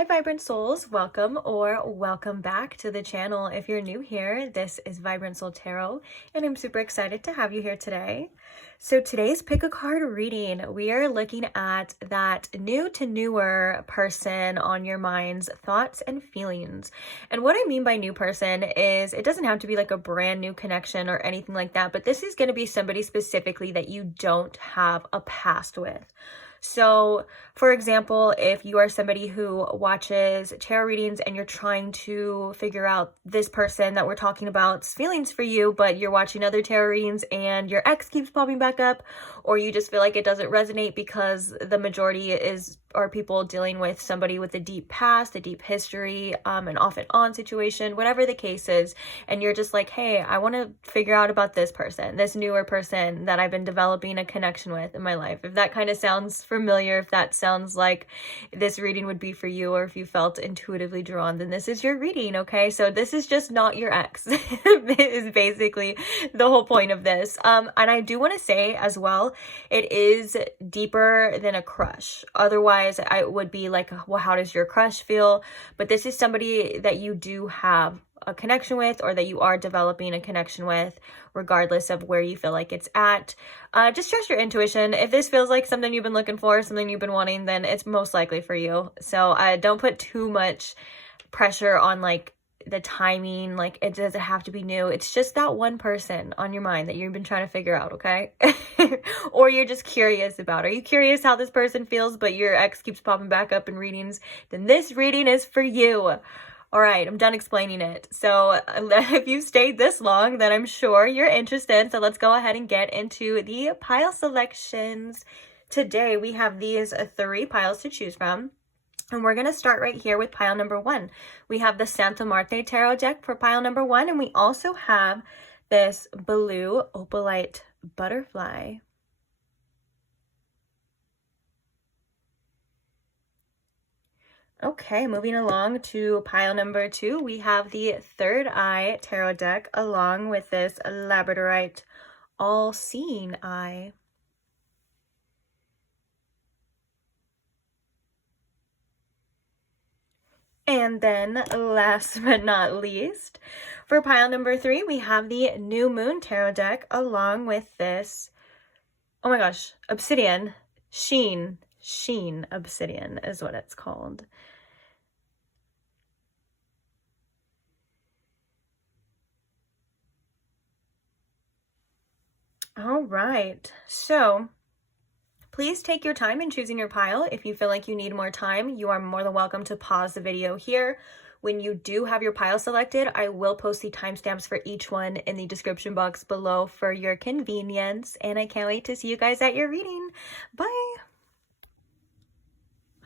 Hi Vibrant Souls, welcome or welcome back to the channel. If you're new here, this is Vibrant Soul Tarot and I'm super excited to have you here today. So today's pick a card reading, we are looking at that new to newer person on your mind's thoughts and feelings. And what I mean by new person is it doesn't have to be like a brand new connection or anything like that, but this is going to be somebody specifically that you don't have a past with. So, for example, if you are somebody who watches tarot readings and you're trying to figure out this person that we're talking about's feelings for you, but you're watching other tarot readings and your ex keeps popping back up, or you just feel like it doesn't resonate because the majority are people dealing with somebody with a deep past, a deep history, an off and on situation, whatever the case is, and you're just like, hey, I want to figure out about this person, this newer person that I've been developing a connection with in my life. If that kind of sounds familiar, if that sounds like this reading would be for you, or if you felt intuitively drawn, then this is your reading, okay? So this is just not your ex. Is basically the whole point of this. And I do want to say as well, it is deeper than a crush. Otherwise, I would be like, well, how does your crush feel? But this is somebody that you do have a connection with, or that you are developing a connection with, regardless of where you feel like it's at. Just trust your intuition. If this feels like something you've been looking for, something you've been wanting, then it's most likely for you. So don't put too much pressure on like the timing, like it doesn't have to be new. It's just that one person on your mind that you've been trying to figure out, okay? Or you're just curious about. Are you curious how this person feels, but your ex keeps popping back up in readings? Then this reading is for you. All right, I'm done explaining it. So if you stayed this long, then I'm sure you're interested. So let's go ahead and get into the pile selections. Today we have these 3 piles to choose from. And we're going to start right here with pile number 1. We have the Santa Muerte Tarot deck for pile number 1. And we also have this blue opalite butterfly. Okay, moving along to pile number 2, we have the Thierd Eye Tarot deck along with this Labradorite All-Seeing Eye. And then last but not least, for pile number 3, we have the New Moon Tarot deck along with this, oh my gosh, Obsidian, Sheen Obsidian is what it's called. All right, so please take your time in choosing your pile. If you feel like you need more time, you are more than welcome to pause the video here. When you do have your pile selected, I will post the timestamps for each one in the description box below for your convenience. And I can't wait to see you guys at your reading. Bye!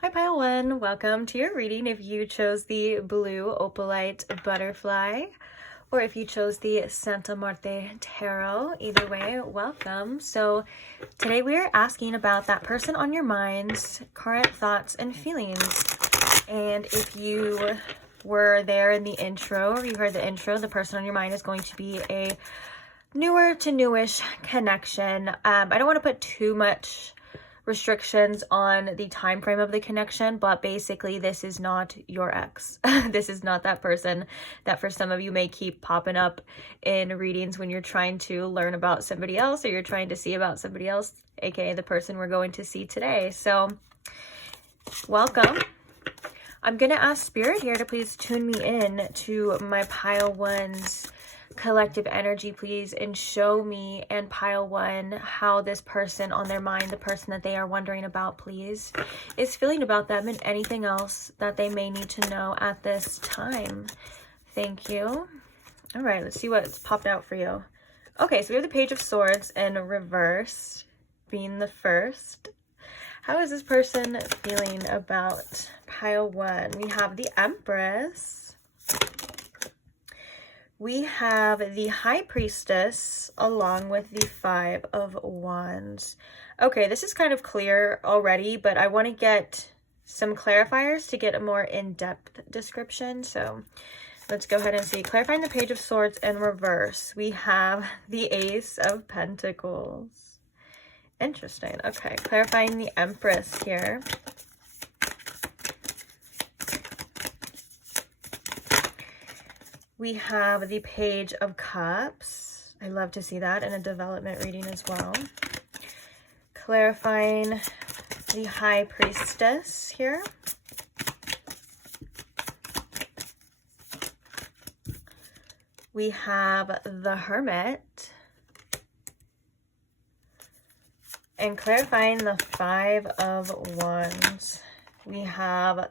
Hi pile 1, welcome to your reading if you chose the blue opalite butterfly, or if you chose the Santa Muerte Tarot. Either way, welcome. So today we are asking about that person on your mind's current thoughts and feelings. And if you were there in the intro, or you heard the intro, the person on your mind is going to be a newer to newish connection. I don't want to put too much restrictions on the time frame of the connection, but basically this is not your ex. This is not that person that for some of you may keep popping up in readings when you're trying to learn about somebody else, or you're trying to see about somebody else, aka the person we're going to see today. So welcome. I'm gonna ask Spirit here to please tune me in to my pile 1's collective energy, please, and show me and pile 1 how this person on their mind, the person that they are wondering about, please, is feeling about them, and anything else that they may need to know at this time. Thank you. All right, let's see what's popped out for you. Okay, so we have the Page of Swords in reverse being the first. How is this person feeling about pile 1? We have the Empress. We have the High Priestess along with the 5 of Wands. Okay, this is kind of clear already, but I want to get some clarifiers to get a more in-depth description. So let's go ahead and see. Clarifying the Page of Swords in reverse, we have the Ace of Pentacles. Interesting. Okay, clarifying the Empress here. We have the Page of Cups. I love to see that in a development reading as well. Clarifying the High Priestess here. We have the Hermit. And clarifying the Five of Wands. We have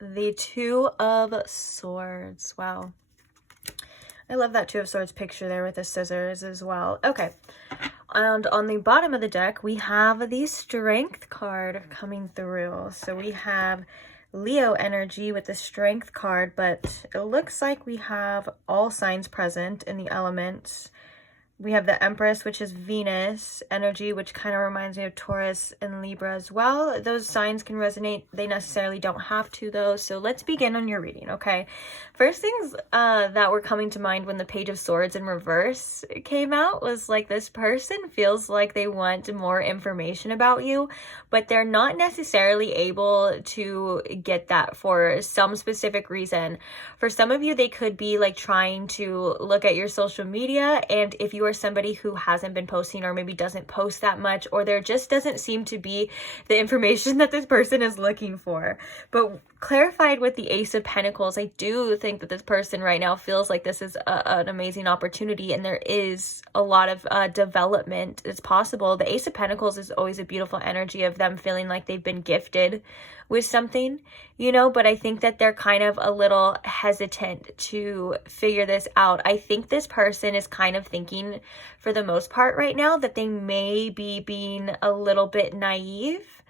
the Two of Swords. Wow. I love that Two of Swords picture there with the scissors as well. Okay. And on the bottom of the deck, we have the Strength card coming through. So we have Leo energy with the Strength card, but it looks like we have all signs present in the elements. We have the Empress, which is Venus energy, which kind of reminds me of Taurus and Libra as well. Those signs can resonate. They necessarily don't have to, though. So let's begin on your reading, okay? First things that were coming to mind when the Page of Swords in reverse came out was like, this person feels like they want more information about you, but they're not necessarily able to get that for some specific reason. For some of you, they could be like trying to look at your social media, and if you are somebody who hasn't been posting or maybe doesn't post that much, or there just doesn't seem to be the information that this person is looking for. But clarified with the Ace of Pentacles, I do think that this person right now feels like this is an amazing opportunity, and there is a lot of development that's possible. The Ace of Pentacles is always a beautiful energy of them feeling like they've been gifted with something, you know, but I think that they're kind of a little hesitant to figure this out. I think this person is kind of thinking, for the most part right now, that they may be being a little bit naive,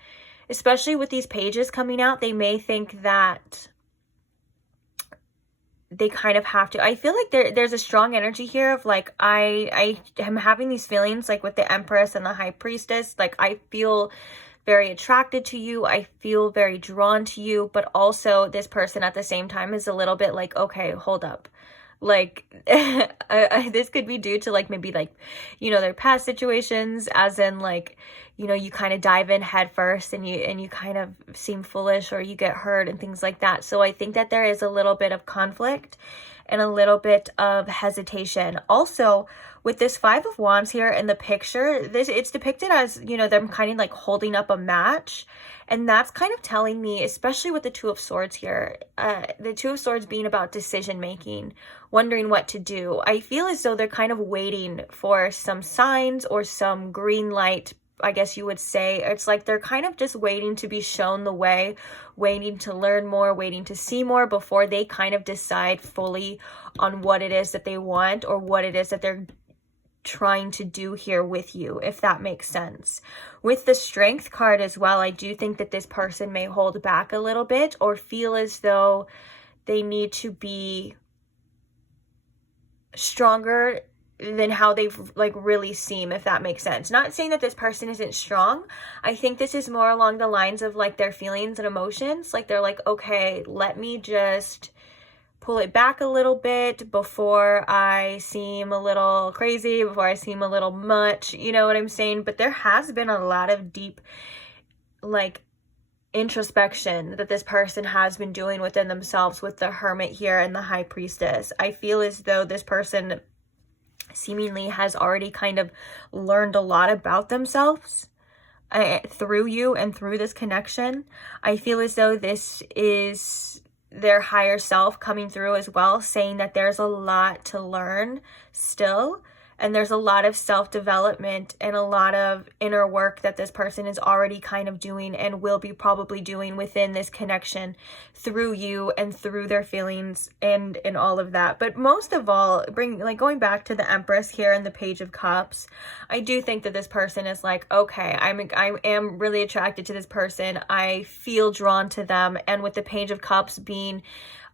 especially with these pages coming out. They may think that they kind of have to. I feel like there's a strong energy here of like, I am having these feelings like with the Empress and the High Priestess. Like, I feel very attracted to you. I feel very drawn to you, but also this person at the same time is a little bit like, okay, hold up. Like, this could be due to like, maybe like, you know, their past situations, as in like, you know, you kind of dive in head first and you kind of seem foolish, or you get hurt and things like that. So I think that there is a little bit of conflict and a little bit of hesitation. Also, with this Five of Wands here in the picture, it's depicted as, you know, them kind of like holding up a match. And that's kind of telling me, especially with the Two of Swords here, the Two of Swords being about decision making, wondering what to do. I feel as though they're kind of waiting for some signs or some green light, I guess you would say. It's like they're kind of just waiting to be shown the way, waiting to learn more, waiting to see more before they kind of decide fully on what it is that they want, or what it is that they're trying to do here with you, if that makes sense. With the Strength card as well, I do think that this person may hold back a little bit, or feel as though they need to be stronger than how they've like really seem, if that makes sense. Not saying that this person isn't strong. I think this is more along the lines of like their feelings and emotions. Like, they're like, okay, let me just pull it back a little bit before I seem a little crazy, before I seem a little much, you know what I'm saying? But there has been a lot of deep like introspection that this person has been doing within themselves with the Hermit here and the High Priestess. I feel as though this person seemingly has already kind of learned a lot about themselves through you and through this connection. I feel as though this is their higher self coming through as well, saying that there's a lot to learn still, and there's a lot of self-development and a lot of inner work that this person is already kind of doing and will be probably doing within this connection through you and through their feelings and all of that. But most of all, going back to the Empress here and the Page of Cups, I do think that this person is like, okay, I am really attracted to this person. I feel drawn to them. And with the Page of Cups being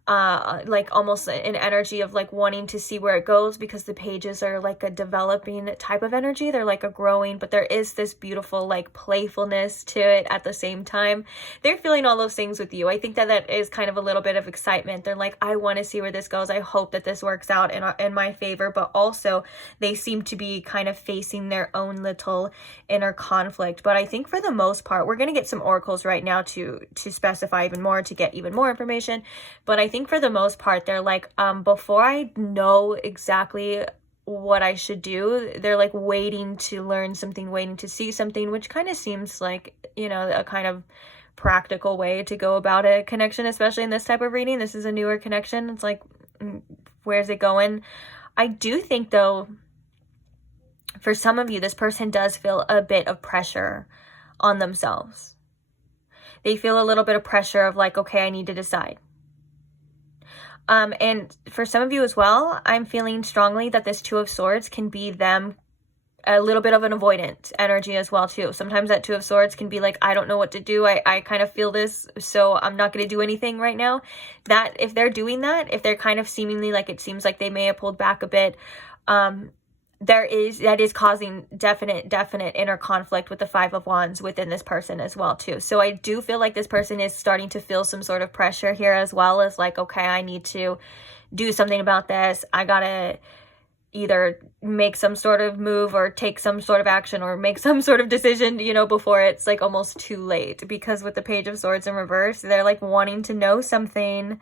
like almost an energy of like wanting to see where it goes, because the pages are like a developing type of energy. They're like a growing, but there is this beautiful like playfulness to it at the same time. They're feeling all those things with you. I think that that is kind of a little bit of excitement. They're like, I want to see where this goes. I hope that this works out in my favor. But also they seem to be kind of facing their own little inner conflict. But I think for the most part, we're going to get some oracles right now to specify even more, to get even more information. But I think for the most part, they're like, before I know exactly what I should do, they're like waiting to learn something, waiting to see something, which kind of seems like, you know, a kind of practical way to go about a connection, especially in this type of reading. This is a newer connection. It's like, where's it going? I do think, though, for some of you, this person does feel a bit of pressure on themselves. They feel a little bit of pressure of like, okay, I need to decide. And for some of you as well, I'm feeling strongly that this Two of Swords can be them a little bit of an avoidant energy as well too. Sometimes that Two of Swords can be like, I don't know what to do. I kind of feel this, so I'm not going to do anything right now. That if they're doing that, if they're kind of seemingly like, it seems like they may have pulled back a bit, that is causing definite inner conflict with the Five of Wands within this person as well too. So I do feel like this person is starting to feel some sort of pressure here, as well as like, okay, I need to do something about this. I gotta either make some sort of move or take some sort of action or make some sort of decision, you know, before it's like almost too late. Because with the Page of Swords in reverse, they're like wanting to know something,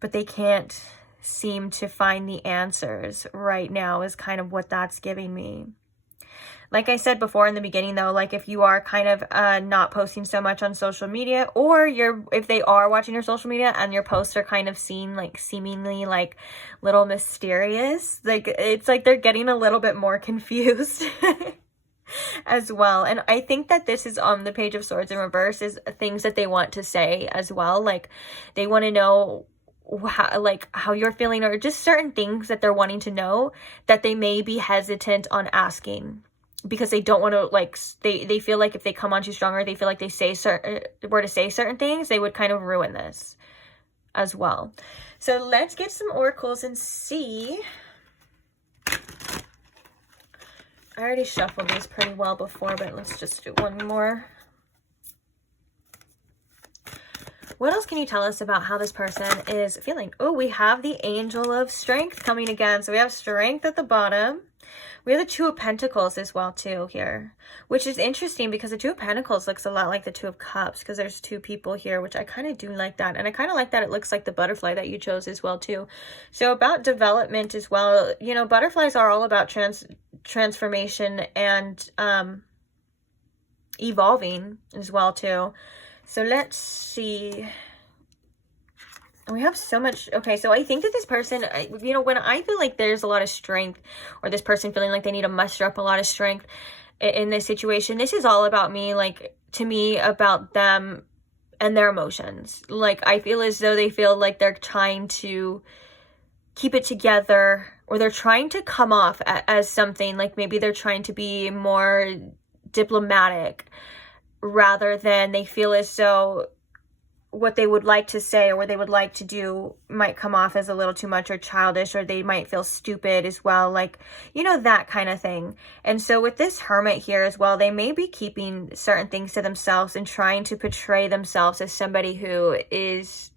but they can't seem to find the answers right now, is kind of what that's giving me. Like I said before in the beginning, though, like if you are kind of not posting so much on social media, or if they are watching your social media and your posts are kind of seen like seemingly like little mysterious, like it's like they're getting a little bit more confused as well. And I think that this is the Page of Swords in reverse is things that they want to say as well. Like they want to know how you're feeling, or just certain things that they're wanting to know that they may be hesitant on asking, because they don't want to, like, they feel like if they come on too strong, or they feel like they say were to say certain things, they would kind of ruin this as well. So let's get some oracles and see. I already shuffled these pretty well before, but let's just do one more. What else can you tell us about how this person is feeling? Oh, we have the Angel of Strength coming again. So we have Strength at the bottom. We have the Two of Pentacles as well too here, which is interesting because the Two of Pentacles looks a lot like the Two of Cups, because there's two people here, which I kind of do like that. And I kind of like that it looks like the butterfly that you chose as well too. So about development as well, you know, butterflies are all about transformation and evolving as well too. So let's see. We have so much. Okay, so I think that this person, you know, when I feel like there's a lot of strength, or this person feeling like they need to muster up a lot of strength in this situation, this is all about me, like, to me, about them and their emotions. Like, I feel as though they feel like they're trying to keep it together, or they're trying to come off as something, like maybe they're trying to be more diplomatic, rather than they feel as though what they would like to say or what they would like to do might come off as a little too much or childish, or they might feel stupid as well, like, you know, that kind of thing. And so with this Hermit here as well, they may be keeping certain things to themselves and trying to portray themselves as somebody who is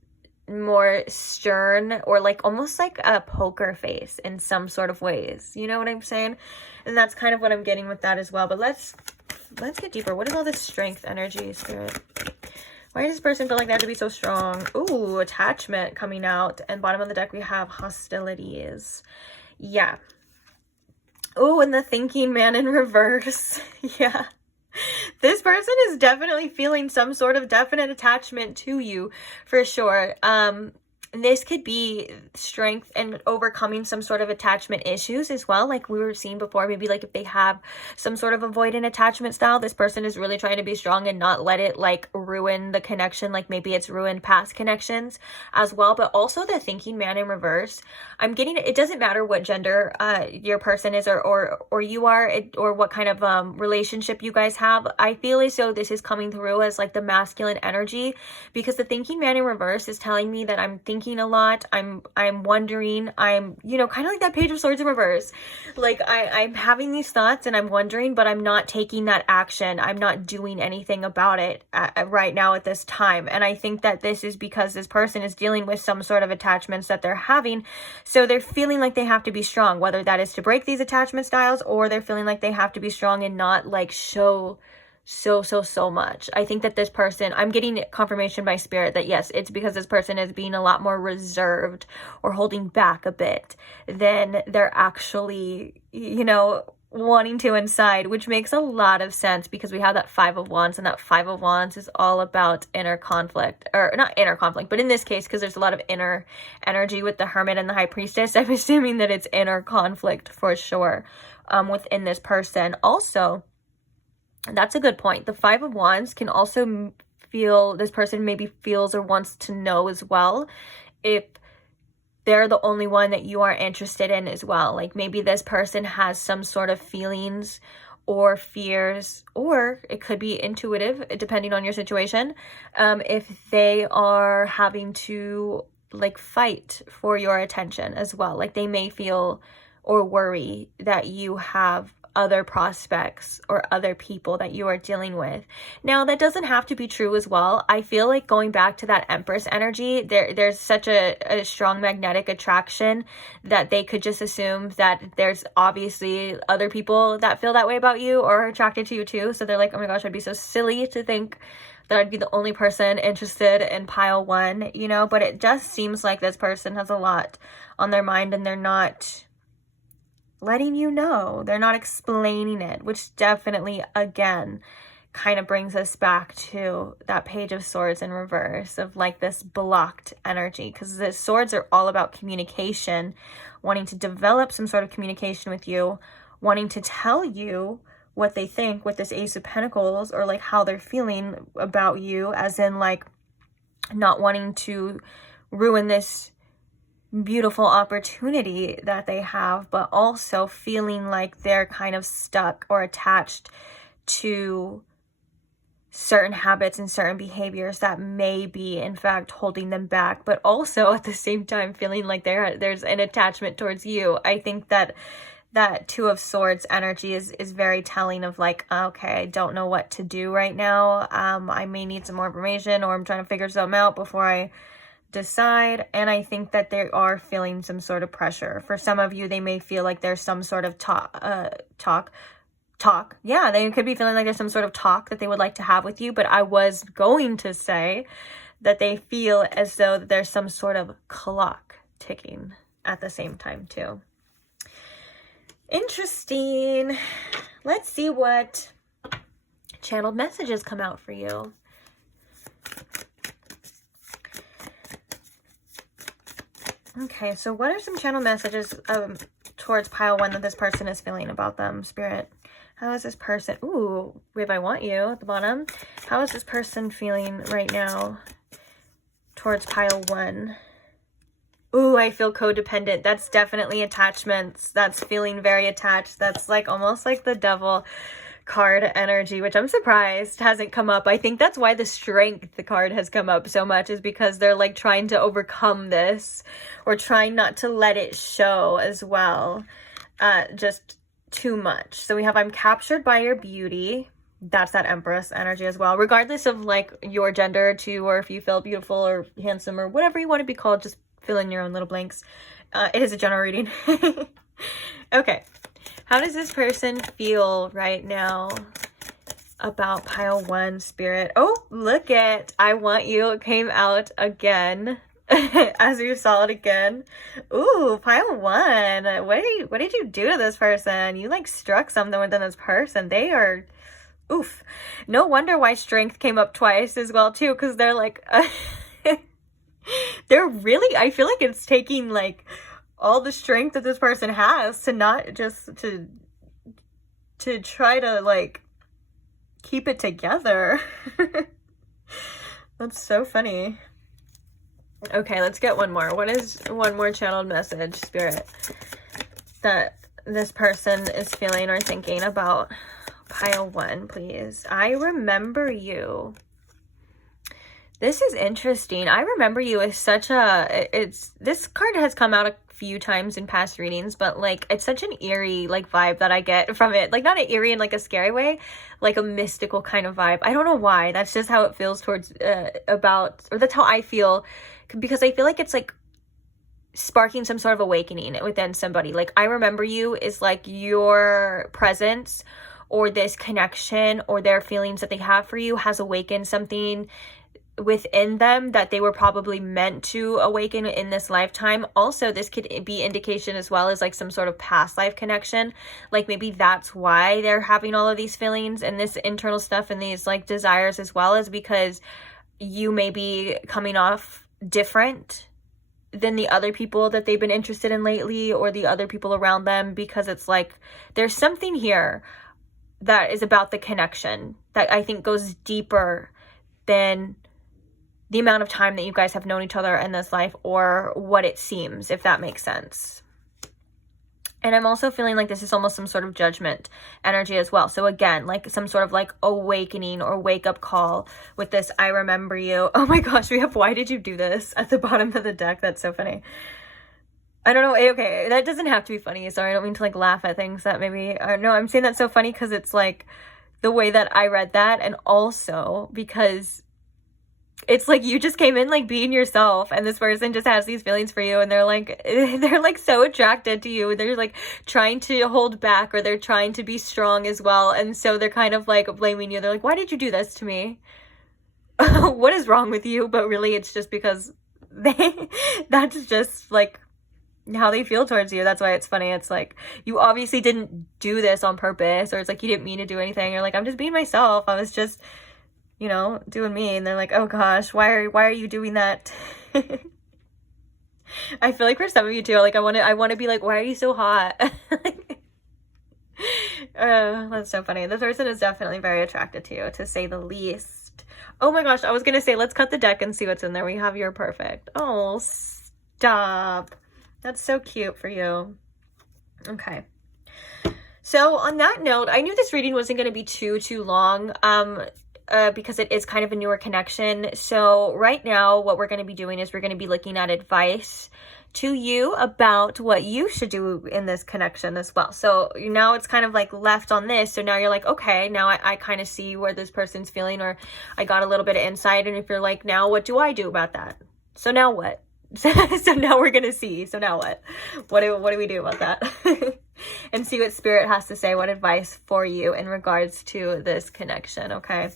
more stern, or like almost like a poker face in some sort of ways, you know what I'm saying? And that's kind of what I'm getting with that as well. But let's get deeper. What is all this strength energy, Spirit? Why does this person feel like they have to be so strong? Ooh, attachment coming out. And bottom of the deck, we have hostilities. Yeah. Oh, and the thinking man in reverse. Yeah. This person is definitely feeling some sort of definite attachment to you, for sure. This could be strength and overcoming some sort of attachment issues as well, like we were seeing before. Maybe like if they have some sort of avoidant attachment style, this person is really trying to be strong and not let it like ruin the connection, like maybe it's ruined past connections as well. But also the thinking man in reverse, I'm getting, it doesn't matter what gender your person is, or you are, or what kind of relationship you guys have. I feel as though this is coming through as like the masculine energy, because the thinking man in reverse is telling me that I'm thinking a lot, I'm wondering, I'm, you know, kind of like that Page of Swords in reverse, like I'm having these thoughts and I'm wondering, but I'm not taking that action, I'm not doing anything about it right now at this time. And I think that this is because this person is dealing with some sort of attachments that they're having, so they're feeling like they have to be strong, whether that is to break these attachment styles, or they're feeling like they have to be strong and not like show so much. I think that this person, I'm getting confirmation by spirit that yes, it's because this person is being a lot more reserved or holding back a bit than they're actually, you know, wanting to inside, which makes a lot of sense because we have that Five of Wands, and that Five of Wands is all about inner conflict, or not inner conflict, but in this case, because there's a lot of inner energy with the Hermit and the High Priestess, I'm assuming that it's inner conflict for sure within this person. Also, that's a good point. The Five of Wands can also feel, this person maybe feels or wants to know as well if they're the only one that you are interested in as well. Like maybe this person has some sort of feelings or fears, or it could be intuitive depending on your situation. If they are having to like fight for your attention as well. Like they may feel or worry that you have other prospects or other people that you are dealing with. Now, that doesn't have to be true as well. I feel like going back to that Empress energy, there's such a strong magnetic attraction that they could just assume that there's obviously other people that feel that way about you or are attracted to you too. So they're like, oh my gosh, I'd be so silly to think that I'd be the only person interested in pile one, you know? But it just seems like this person has a lot on their mind and they're not letting you know, they're not explaining it, which definitely, again, kind of brings us back to that Page of Swords in reverse of like this blocked energy, because the swords are all about communication, wanting to develop some sort of communication with you, wanting to tell you what they think with this Ace of Pentacles, or like how they're feeling about you, as in like not wanting to ruin this beautiful opportunity that they have, but also feeling like they're kind of stuck or attached to certain habits and certain behaviors that may be in fact holding them back, but also at the same time feeling like there's an attachment towards you. I think that Two of Swords energy is very telling of like, okay, I don't know what to do right now. I may need some more information, or I'm trying to figure something out before I decide. And I think that they are feeling some sort of pressure. For some of you, they may feel like there's some sort of talk. Yeah, they could be feeling like there's some sort of talk that they would like to have with you. But I was going to say that they feel as though there's some sort of clock ticking at the same time too. Interesting. Let's see what channeled messages come out for you. Okay, so what are some channel messages towards pile one that this person is feeling about them, Spirit? How is this person? Ooh, wave I want you at the bottom. How is this person feeling right now towards pile one? Ooh, I feel codependent. That's definitely attachments. That's feeling very attached. That's like almost like the Devil card energy, which I'm surprised hasn't come up. I think that's why the Strength card has come up so much, is because they're like trying to overcome this, or trying not to let it show as well, just too much. So we have, I'm captured by your beauty. That's that Empress energy as well, regardless of like your gender too, or if you feel beautiful or handsome or whatever you want to be called, just fill in your own little blanks. It is a general reading. Okay. How does this person feel right now about pile one, Spirit? Oh, look at I Want You. It came out again. As you saw it again. Ooh, pile one. What did you do to this person? You like struck something within this person. They are, oof. No wonder why Strength came up twice as well too, because they're like, they're really, I feel like it's taking like all the strength that this person has to not just to try to like keep it together. That's so funny. Okay, let's get one more. What is one more channeled message, Spirit, that this person is feeling or thinking about pile one, please? I remember you. This is interesting. I remember you as such a, this card has come out a few times in past readings, but like it's such an eerie like vibe that I get from it. Like not an eerie in like a scary way, like a mystical kind of vibe. I don't know why. That's just how it feels towards or that's how I feel, because I feel like it's like sparking some sort of awakening within somebody. Like I remember you is like your presence or this connection or their feelings that they have for you has awakened something within them that they were probably meant to awaken in this lifetime. Also, this could be indication as well as like some sort of past life connection. Like maybe that's why they're having all of these feelings and this internal stuff and these like desires, as well as because you may be coming off different than the other people that they've been interested in lately, or the other people around them, because it's like there's something here that is about the connection that I think goes deeper than the amount of time that you guys have known each other in this life, or what it seems, if that makes sense. And I'm also feeling like this is almost some sort of judgment energy as well. So again, like some sort of like awakening or wake up call with this I remember you. Oh my gosh, we have why did you do this at the bottom of the deck. That's so funny. I don't know. Okay, that doesn't have to be funny. Sorry, I don't mean to like laugh at things that maybe are, no, I'm saying that's so funny because it's like the way that I read that, and also because it's like you just came in like being yourself, and this person just has these feelings for you, and they're like so attracted to you, and they're like trying to hold back, or they're trying to be strong as well, and so they're kind of like blaming you. They're like, why did you do this to me? What is wrong with you? But really it's just because that's just like how they feel towards you. That's why it's funny. It's like you obviously didn't do this on purpose, or it's like you didn't mean to do anything. You're like, I'm just being myself. I was just, you know, doing me. And they're like, oh gosh, why are you doing that? I feel like for some of you too, like I want to be like, why are you so hot? That's so funny. This person is definitely very attracted to you, to say the least. Oh my gosh, I was gonna say let's cut the deck and see what's in there. We have your perfect. Oh, stop. That's so cute for you. Okay. So on that note, I knew this reading wasn't going to be too long. Because it is kind of a newer connection. So right now what we're going to be doing is we're going to be looking at advice to you about what you should do in this connection as well. So now it's kind of like left on this. So now you're like, okay, now I kind of see where this person's feeling, or I got a little bit of insight. And if you're like, now what do I do about that? So now what? So now we're going to see. So now what? What do we do about that? And see what Spirit has to say, what advice for you in regards to this connection, okay?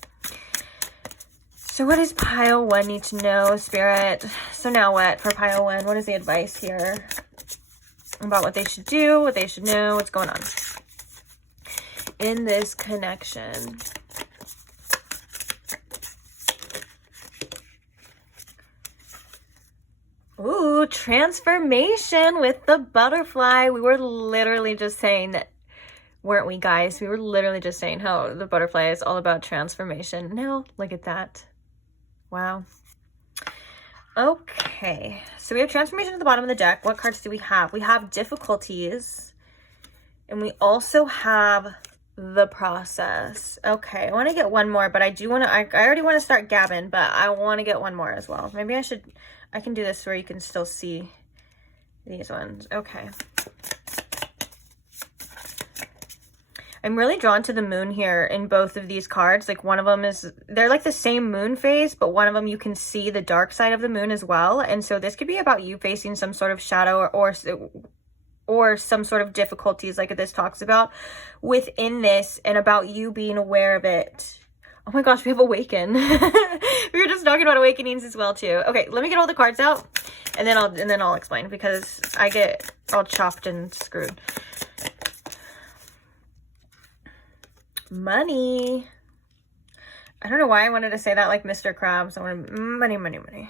So what does pile 1 need to know, Spirit? So now what for pile 1? What is the advice here about what they should do, what they should know, what's going on in this connection? Ooh, transformation with the butterfly. We were literally just saying that, weren't we, guys? We were literally just saying how the butterfly is all about transformation. Now, look at that. Wow. Okay, so we have transformation at the bottom of the deck. What cards do we have? We have difficulties, and we also have the process. Okay, I want to get one more, but I do want to, I already want to start gabbing, but I want to get one more as well. Maybe I can do this where you can still see these ones. Okay. I'm really drawn to the moon here in both of these cards. Like one of them is, they're like the same moon phase, but one of them you can see the dark side of the moon as well. And so this could be about you facing some sort of shadow or some sort of difficulties like this talks about within this, and about you being aware of it. Oh my gosh, we have awaken. We were just talking about awakenings as well too. Okay, let me get all the cards out and then I'll explain, because I get all chopped and screwed. Money. I don't know why I wanted to say that like Mr. Krabs. I want money, money, money.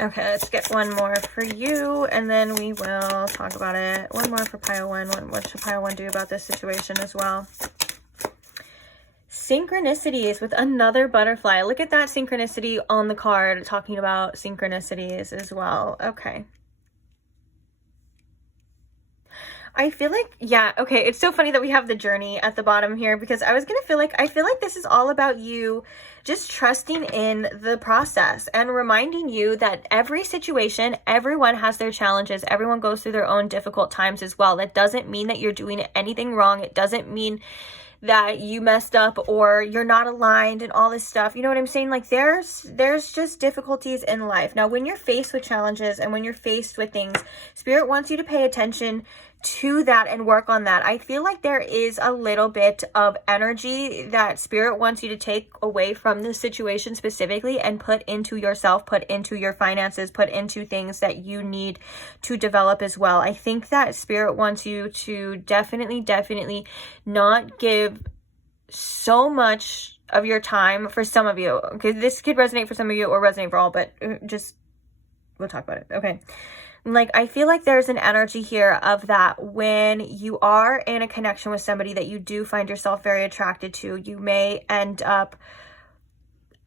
Okay, let's get one more for you, and then we will talk about it. One more for pile 1. What should pile 1 do about this situation as well? Synchronicities with another butterfly. Look at that synchronicity on the card, talking about synchronicities as well. Okay. I feel like, yeah, okay, it's so funny that we have the journey at the bottom here, because I was going to feel like, I feel like this is all about you just trusting in the process and reminding you that every situation, everyone has their challenges. Everyone goes through their own difficult times as well. That doesn't mean that you're doing anything wrong. It doesn't mean that you messed up or you're not aligned and all this stuff. You know what I'm saying? Like there's just difficulties in life. Now, when you're faced with challenges and when you're faced with things, Spirit wants you to pay attention to that and work on that. I feel like there is a little bit of energy that spirit wants you to take away from the situation specifically and put into yourself, put into your finances, put into things that you need to develop as well. I think that spirit wants you to definitely not give so much of your time, for some of you, because this could resonate for some of you or resonate for all, but just, we'll talk about it. Okay. Like, I feel like there's an energy here of that when you are in a connection with somebody that you do find yourself very attracted to, you may end up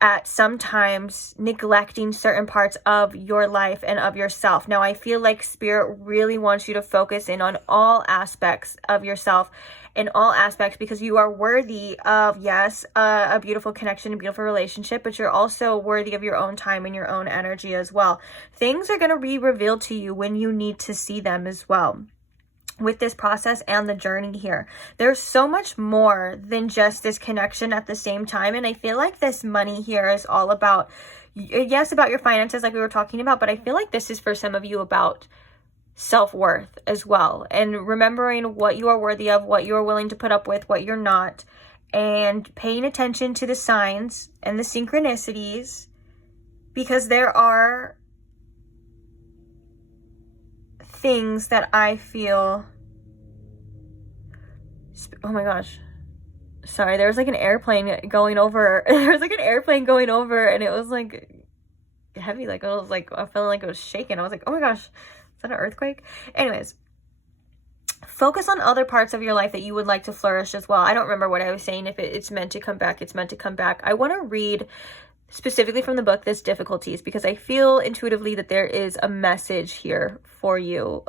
at sometimes neglecting certain parts of your life and of yourself. Now, I feel like spirit really wants you to focus in on all aspects of yourself, in all aspects, because you are worthy of, yes, a beautiful connection, a beautiful relationship, but you're also worthy of your own time and your own energy as well. Things are going to be revealed to you when you need to see them as well. With this process and the journey here, there's so much more than just this connection at the same time. And I feel like this money here is all about, yes, about your finances like we were talking about, but I feel like this is for some of you about self-worth as well, and remembering what you are worthy of, what you are willing to put up with, what you're not, and paying attention to the signs and the synchronicities, because there are things that I feel, oh my gosh, sorry, there was like an airplane going over, and it was like heavy, like it was like, I felt like it was shaking. I was like, oh my gosh, is that an earthquake? Anyways, focus on other parts of your life that you would like to flourish as well. I don't remember what I was saying. If it's meant to come back, it's meant to come back. I want to read specifically from the book, This Difficulties, because I feel intuitively that there is a message here for you.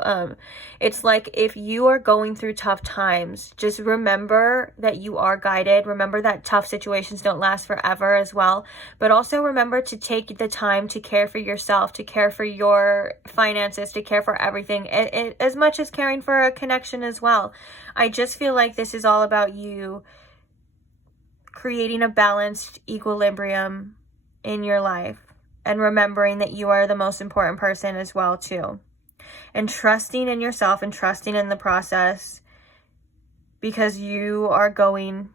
It's like, if you are going through tough times, just remember that you are guided. Remember that tough situations don't last forever as well, but also remember to take the time to care for yourself, to care for your finances, to care for everything, as much as caring for a connection as well. I just feel like this is all about you creating a balanced equilibrium in your life, and remembering that you are the most important person as well too, and trusting in yourself and trusting in the process, because you are going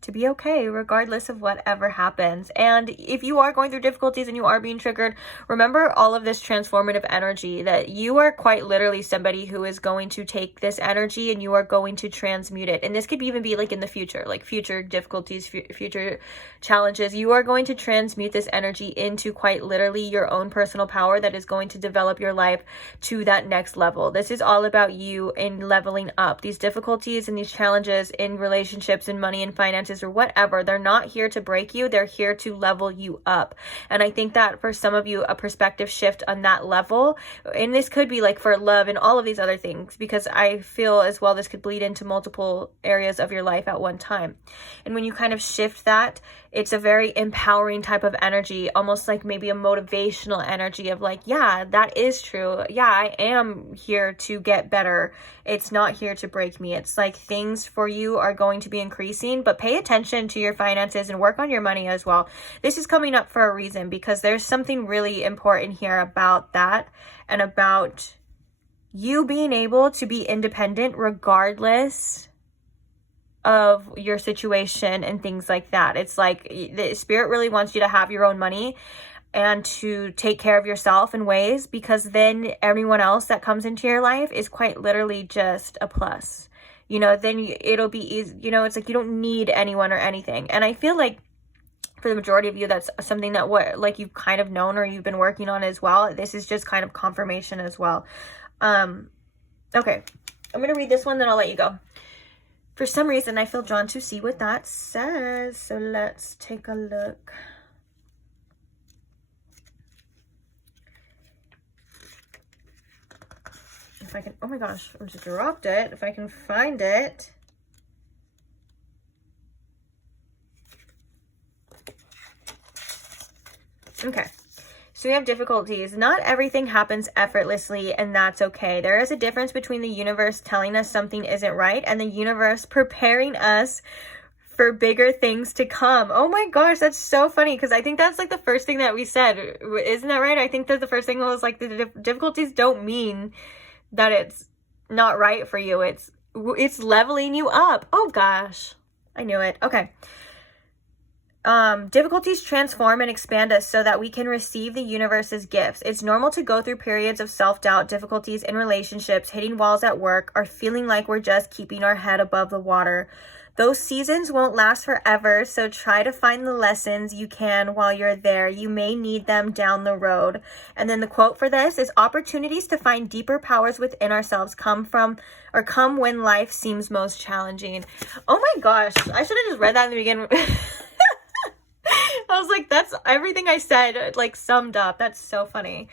to be okay regardless of whatever happens. And if you are going through difficulties and you are being triggered, remember all of this transformative energy, that you are quite literally somebody who is going to take this energy and you are going to transmute it. And this could even be like in the future, like future difficulties, future challenges. You are going to transmute this energy into quite literally your own personal power that is going to develop your life to that next level. This is all about you in leveling up. These difficulties and these challenges in relationships and money and finances or whatever, they're not here to break you, they're here to level you up. And I think that for some of you, a perspective shift on that level, and this could be like for love and all of these other things, because I feel as well this could bleed into multiple areas of your life at one time. And when you kind of shift that, it's a very empowering type of energy, almost like maybe a motivational energy of like, yeah, that is true. Yeah, I am here to get better. It's not here to break me. It's like things for you are going to be increasing, but pay attention to your finances and work on your money as well. This is coming up for a reason, because there's something really important here about that, and about you being able to be independent regardless of your situation and things like that. It's like the spirit really wants you to have your own money and to take care of yourself in ways, because then everyone else that comes into your life is quite literally just a plus. You know, then it'll be easy. You know, it's like you don't need anyone or anything. And I feel like for the majority of you, that's something that like you've kind of known or you've been working on as well. This is just kind of confirmation as well. Okay, I'm gonna read this one, then I'll let you go. For some reason, I feel drawn to see what that says. So let's take a look. If I can, oh my gosh, I just dropped it. If I can find it. Okay. So we have difficulties. Not everything happens effortlessly, and that's okay. There is a difference between the universe telling us something isn't right and the universe preparing us for bigger things to come. Oh my gosh, that's so funny, because I think that's like the first thing that we said. Isn't that right? I think that the first thing was like the difficulties don't mean that it's not right for you. It's leveling you up. Oh gosh, I knew it. Okay. Difficulties transform and expand us so that we can receive the universe's gifts. It's normal to go through periods of self-doubt, difficulties in relationships, hitting walls at work, or feeling like we're just keeping our head above the water. Those seasons won't last forever, so try to find the lessons you can while you're there. You may need them down the road. And then the quote for this is, opportunities to find deeper powers within ourselves come when life seems most challenging. Oh my gosh, I should have just read that in the beginning. I was like, that's everything I said, like, summed up. That's so funny.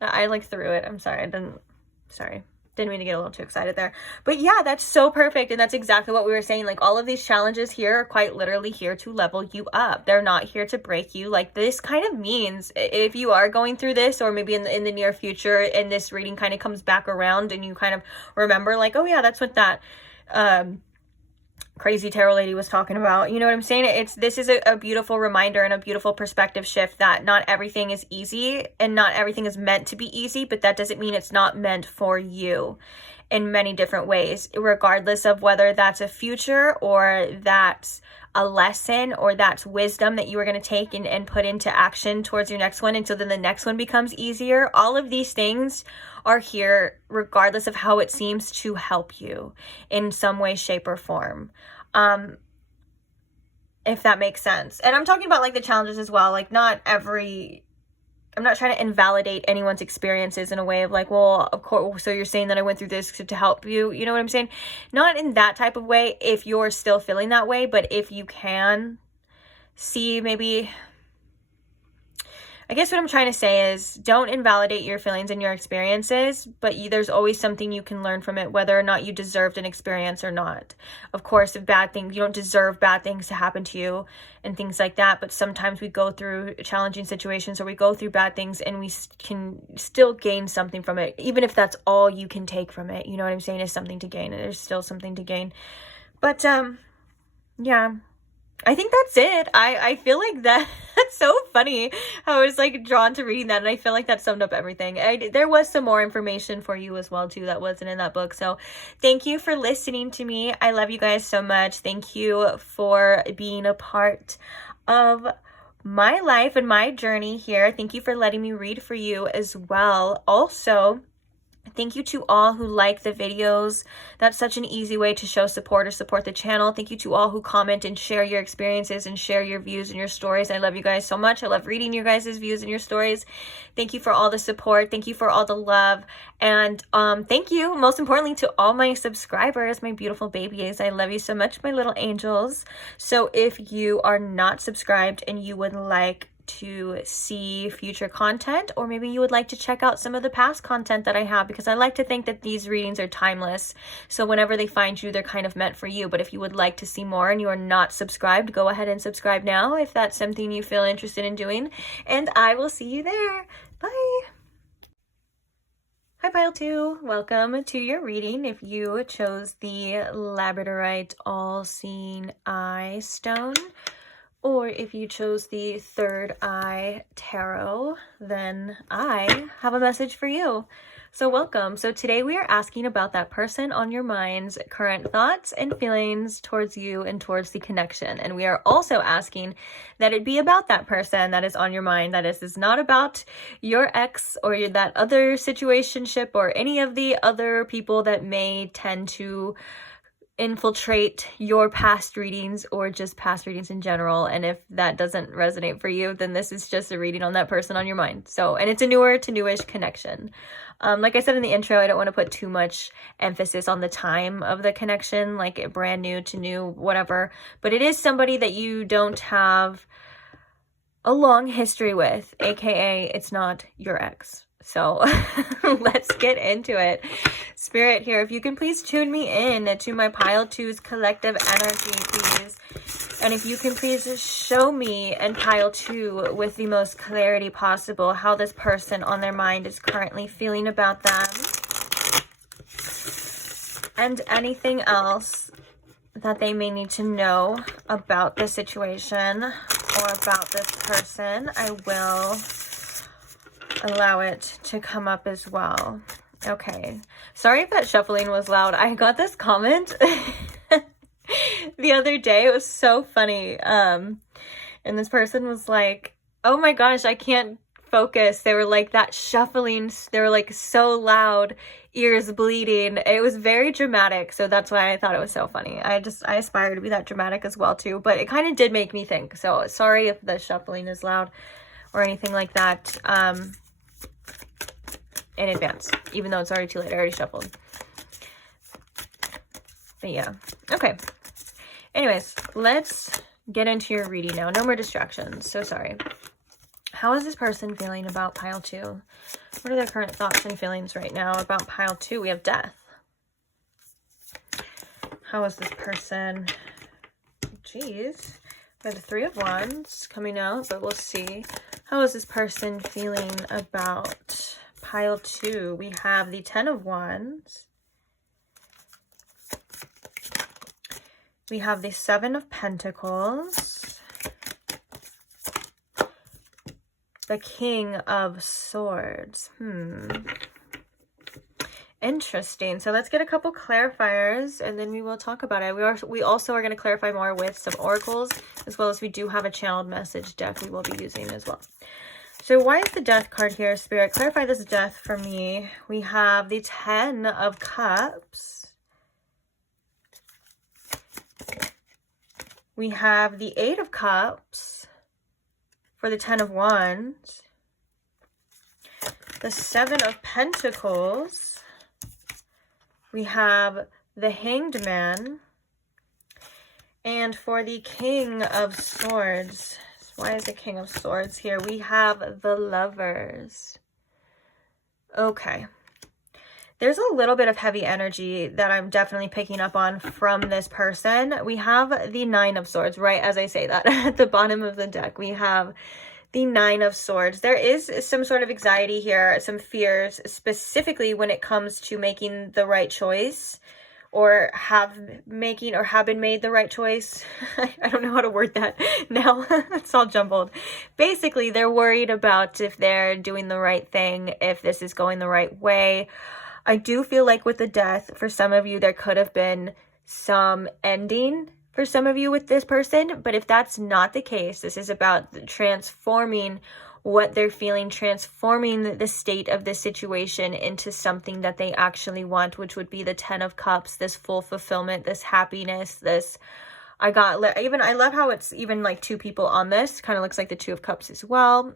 I like threw it. I'm sorry. Didn't mean to get a little too excited there. But yeah, that's so perfect. And that's exactly what we were saying. Like, all of these challenges here are quite literally here to level you up. They're not here to break you. Like, this kind of means if you are going through this, or maybe in the near future, and this reading kind of comes back around and you kind of remember, like, oh yeah, that's what that crazy tarot lady was talking about. You know what I'm saying? This is a beautiful reminder and a beautiful perspective shift that not everything is easy and not everything is meant to be easy, but that doesn't mean it's not meant for you in many different ways, regardless of whether that's a future or that's a lesson or that's wisdom that you are going to take and put into action towards your next one. And so then the next one becomes easier. All of these things are here, regardless of how it seems, to help you in some way, shape, or form. If that makes sense. And I'm talking about like the challenges as well. Like, I'm not trying to invalidate anyone's experiences in a way of like, well, of course, so you're saying that I went through this to help you. You know what I'm saying? Not in that type of way if you're still feeling that way, but if you can see maybe, I guess what I'm trying to say is, don't invalidate your feelings and your experiences, but there's always something you can learn from it, whether or not you deserved an experience or not. Of course, if bad things, you don't deserve bad things to happen to you and things like that, but sometimes we go through challenging situations or we go through bad things and we can still gain something from it, even if that's all you can take from it. You know what I'm saying? Is something to gain. There's still something to gain. But yeah, I think that's it. I feel like that's so funny how I was like drawn to reading that, and I feel like that summed up everything. There was some more information for you as well too that wasn't in that book. So thank you for listening to me. I love you guys so much. Thank you for being a part of my life and my journey here. Thank you for letting me read for you as well. Also, thank you to all who like the videos. That's such an easy way to show support or support the channel. Thank you to all who comment and share your experiences and share your views and your stories. I love you guys so much. I love reading your guys' views and your stories. Thank you for all the support. Thank you for all the love. And thank you, most importantly, to all my subscribers, my beautiful babies. I love you so much, my little angels. So if you are not subscribed and you would like to see future content, or maybe you would like to check out some of the past content that I have, because I like to think that these readings are timeless, so whenever they find you, they're kind of meant for you. But if you would like to see more and you are not subscribed, go ahead and subscribe now if that's something you feel interested in doing, and I will see you there. Bye. Hi Pile 2, welcome to your reading. If you chose the Labradorite All-Seeing Eye Stone, or if you chose the Thierd Eye Tarot, then I have a message for you. So welcome. So today we are asking about that person on your mind's current thoughts and feelings towards you and towards the connection. And we are also asking that it be about that person that is on your mind. That is not about your ex or that other situationship or any of the other people that may tend to infiltrate your past readings or just past readings in general. And if that doesn't resonate for you, then this is just a reading on that person on your mind. So, and it's a newer to newish connection. Like I said in the intro, I don't want to put too much emphasis on the time of the connection, like brand new to new, whatever. But it is somebody that you don't have a long history with, aka it's not your ex. So let's get into it. Spirit here, if you can please tune me in to my Pile 2's collective energy, please. And if you can please show me and Pile 2 with the most clarity possible how this person on their mind is currently feeling about them. And anything else that they may need to know about the situation or about this person, I will allow it to come up as well. Okay. Sorry if that shuffling was loud. I got this comment the other day. It was so funny. And this person was like, oh my gosh, I can't focus. They were like, that shuffling, they were like so loud, ears bleeding. It was very dramatic. So that's why I thought it was so funny. I aspire to be that dramatic as well too, but it kind of did make me think. So sorry if the shuffling is loud or anything like that. In advance, even though it's already too late. I already shuffled. But yeah. Okay. Anyways, let's get into your reading now. No more distractions. So sorry. How is this person feeling about pile 2? What are their current thoughts and feelings right now about pile 2? We have death. How is this person? Jeez. We have the 3 of Wands coming out, but we'll see. How is this person feeling about pile 2? We have the 10 of Wands. We have the 7 of Pentacles. The King of Swords. Interesting. So let's get a couple clarifiers and then we will talk about it. We also are going to clarify more with some oracles, as well as we do have a channeled message deck we will be using as well. So why is the death card here, Spirit? Clarify this death for me. We have the 10 of Cups. We have the 8 of Cups for the 10 of Wands. The 7 of Pentacles. We have the Hanged Man. And for the King of Swords, why is the King of Swords here? We have the Lovers. Okay. There's a little bit of heavy energy that I'm definitely picking up on from this person. We have the 9 of Swords, right as I say that. At the bottom of the deck, we have the 9 of Swords. There is some sort of anxiety here, some fears, specifically when it comes to making the right choice, or have been made the right choice. I don't know how to word that now. It's all jumbled. Basically, they're worried about if they're doing the right thing, if this is going the right way. I do feel like with the death, for some of you, there could have been some ending for some of you with this person. But if that's not the case, this is about transforming what they're feeling, transforming the state of the situation into something that they actually want, which would be the 10 of Cups, this full fulfillment, this happiness, this... I love how it's even like 2 people on this. Kind of looks like the 2 of Cups as well.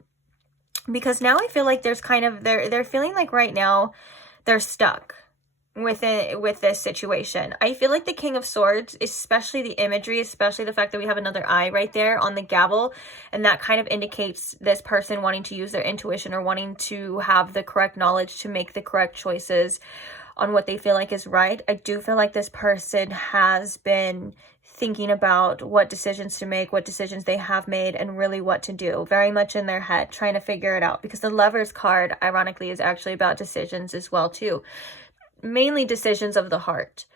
Because now I feel like there's kind of... They're feeling like right now they're stuck with this situation. I feel like the King of Swords, especially the imagery, especially the fact that we have another eye right there on the gavel, and that kind of indicates this person wanting to use their intuition or wanting to have the correct knowledge to make the correct choices on what they feel like is right. I do feel like this person has been thinking about what decisions to make, what decisions they have made, and really what to do. Very much in their head, trying to figure it out. Because the Lovers card, ironically, is actually about decisions as well, too. Mainly decisions of the heart.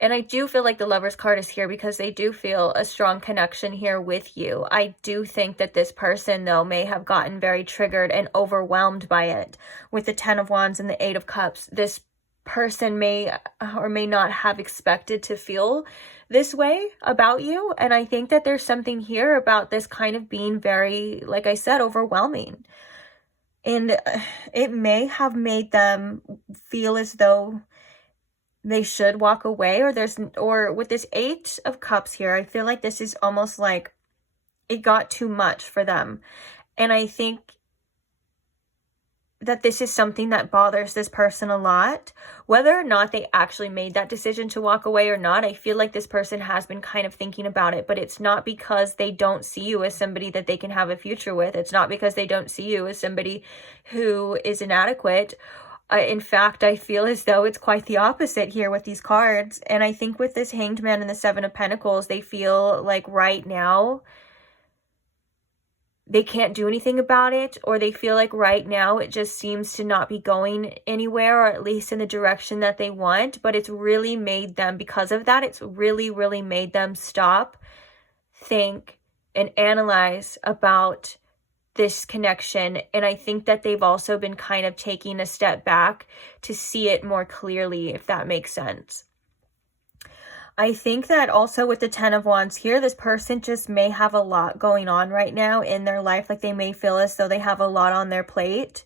And I do feel like the Lovers card is here because they do feel a strong connection here with you. I do think that this person, though, may have gotten very triggered and overwhelmed by it. With the 10 of Wands and the 8 of Cups, this person may or may not have expected to feel this way about you. And I think that there's something here about this kind of being very, like I said, overwhelming. And it may have made them feel as though they should walk away, or with this 8 of Cups here, I feel like this is almost like it got too much for them. And I think that this is something that bothers this person a lot. Whether or not they actually made that decision to walk away or not, I feel like this person has been kind of thinking about it, but it's not because they don't see you as somebody that they can have a future with. It's not because they don't see you as somebody who is inadequate. In fact, I feel as though it's quite the opposite here with these cards. And I think with this Hanged Man and the 7 of Pentacles, they feel like right now they can't do anything about it, or they feel like right now it just seems to not be going anywhere, or at least in the direction that they want. But it's really made them, because of that, it's really, really made them stop, think, and analyze about this connection. And I think that they've also been kind of taking a step back to see it more clearly, if that makes sense. I think that also with the 10 of Wands here, this person just may have a lot going on right now in their life. Like they may feel as though they have a lot on their plate.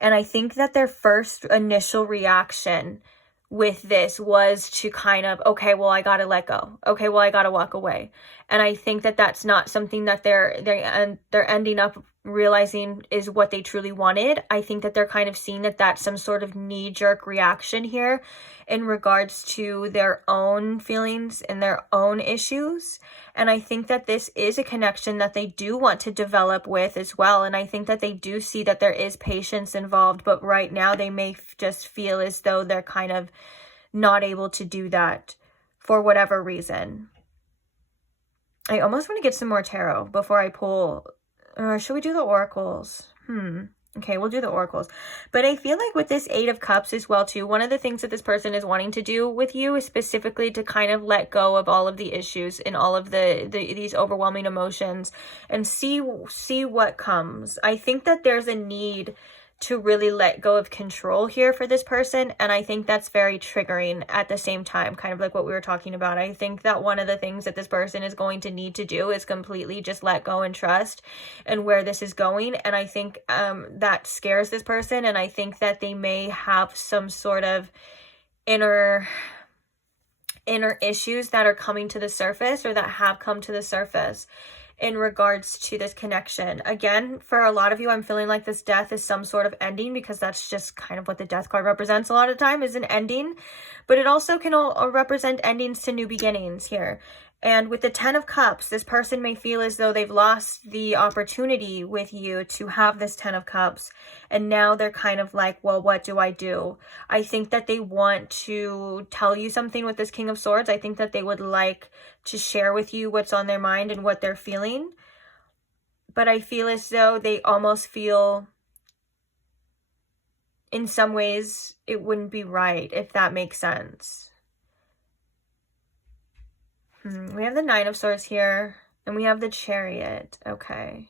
And I think that their first initial reaction with this was to kind of, okay, well, I gotta let go. Okay, well, I gotta walk away. And I think that that's not something that they're ending up realizing is what they truly wanted. I think that they're kind of seeing that that's some sort of knee-jerk reaction here in regards to their own feelings and their own issues. And I think that this is a connection that they do want to develop with as well. And I think that they do see that there is patience involved, but right now they may just feel as though they're kind of not able to do that for whatever reason. I almost want to get some more tarot before I pull. Or should we do the oracles? Okay, we'll do the oracles. But I feel like with this 8 of Cups as well too, one of the things that this person is wanting to do with you is specifically to kind of let go of all of the issues and all of these overwhelming emotions and see what comes. I think that there's a need to really let go of control here for this person, and I think that's very triggering at the same time, kind of like what we were talking about. I think that one of the things that this person is going to need to do is completely just let go and trust and where this is going. And I think that scares this person, and I think that they may have some sort of inner issues that are coming to the surface, or that have come to the surface in regards to this connection. Again, for a lot of you, I'm feeling like this death is some sort of ending, because that's just kind of what the death card represents a lot of the time, is an ending. But it also can represent endings to new beginnings here. And with the 10 of Cups, this person may feel as though they've lost the opportunity with you to have this 10 of Cups. And now they're kind of like, well, what do I do? I think that they want to tell you something with this King of Swords. I think that they would like to share with you what's on their mind and what they're feeling. But I feel as though they almost feel, in some ways, it wouldn't be right, if that makes sense. We have the 9 of Swords here, and we have the Chariot. Okay.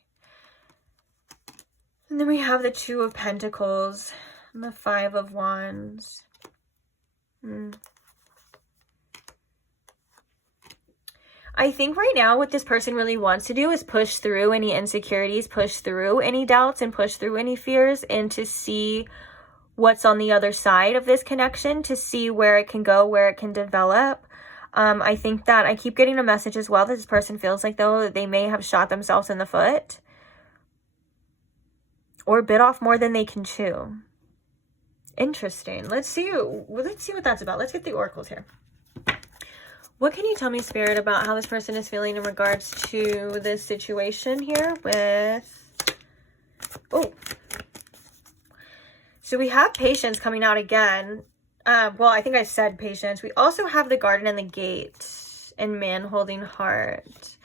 And then we have the 2 of Pentacles and the 5 of Wands. I think right now what this person really wants to do is push through any insecurities, push through any doubts, and push through any fears, and to see what's on the other side of this connection, to see where it can go, where it can develop. I think that I keep getting a message as well that this person feels like though they may have shot themselves in the foot or bit off more than they can chew. Interesting. Let's see what that's about. Let's get the oracles here. What can you tell me, Spirit, about how this person is feeling in regards to this situation here with... Oh. So we have Patience coming out again. Well, I think I said Patience. We also have the Garden and the Gate and Man Holding Heart.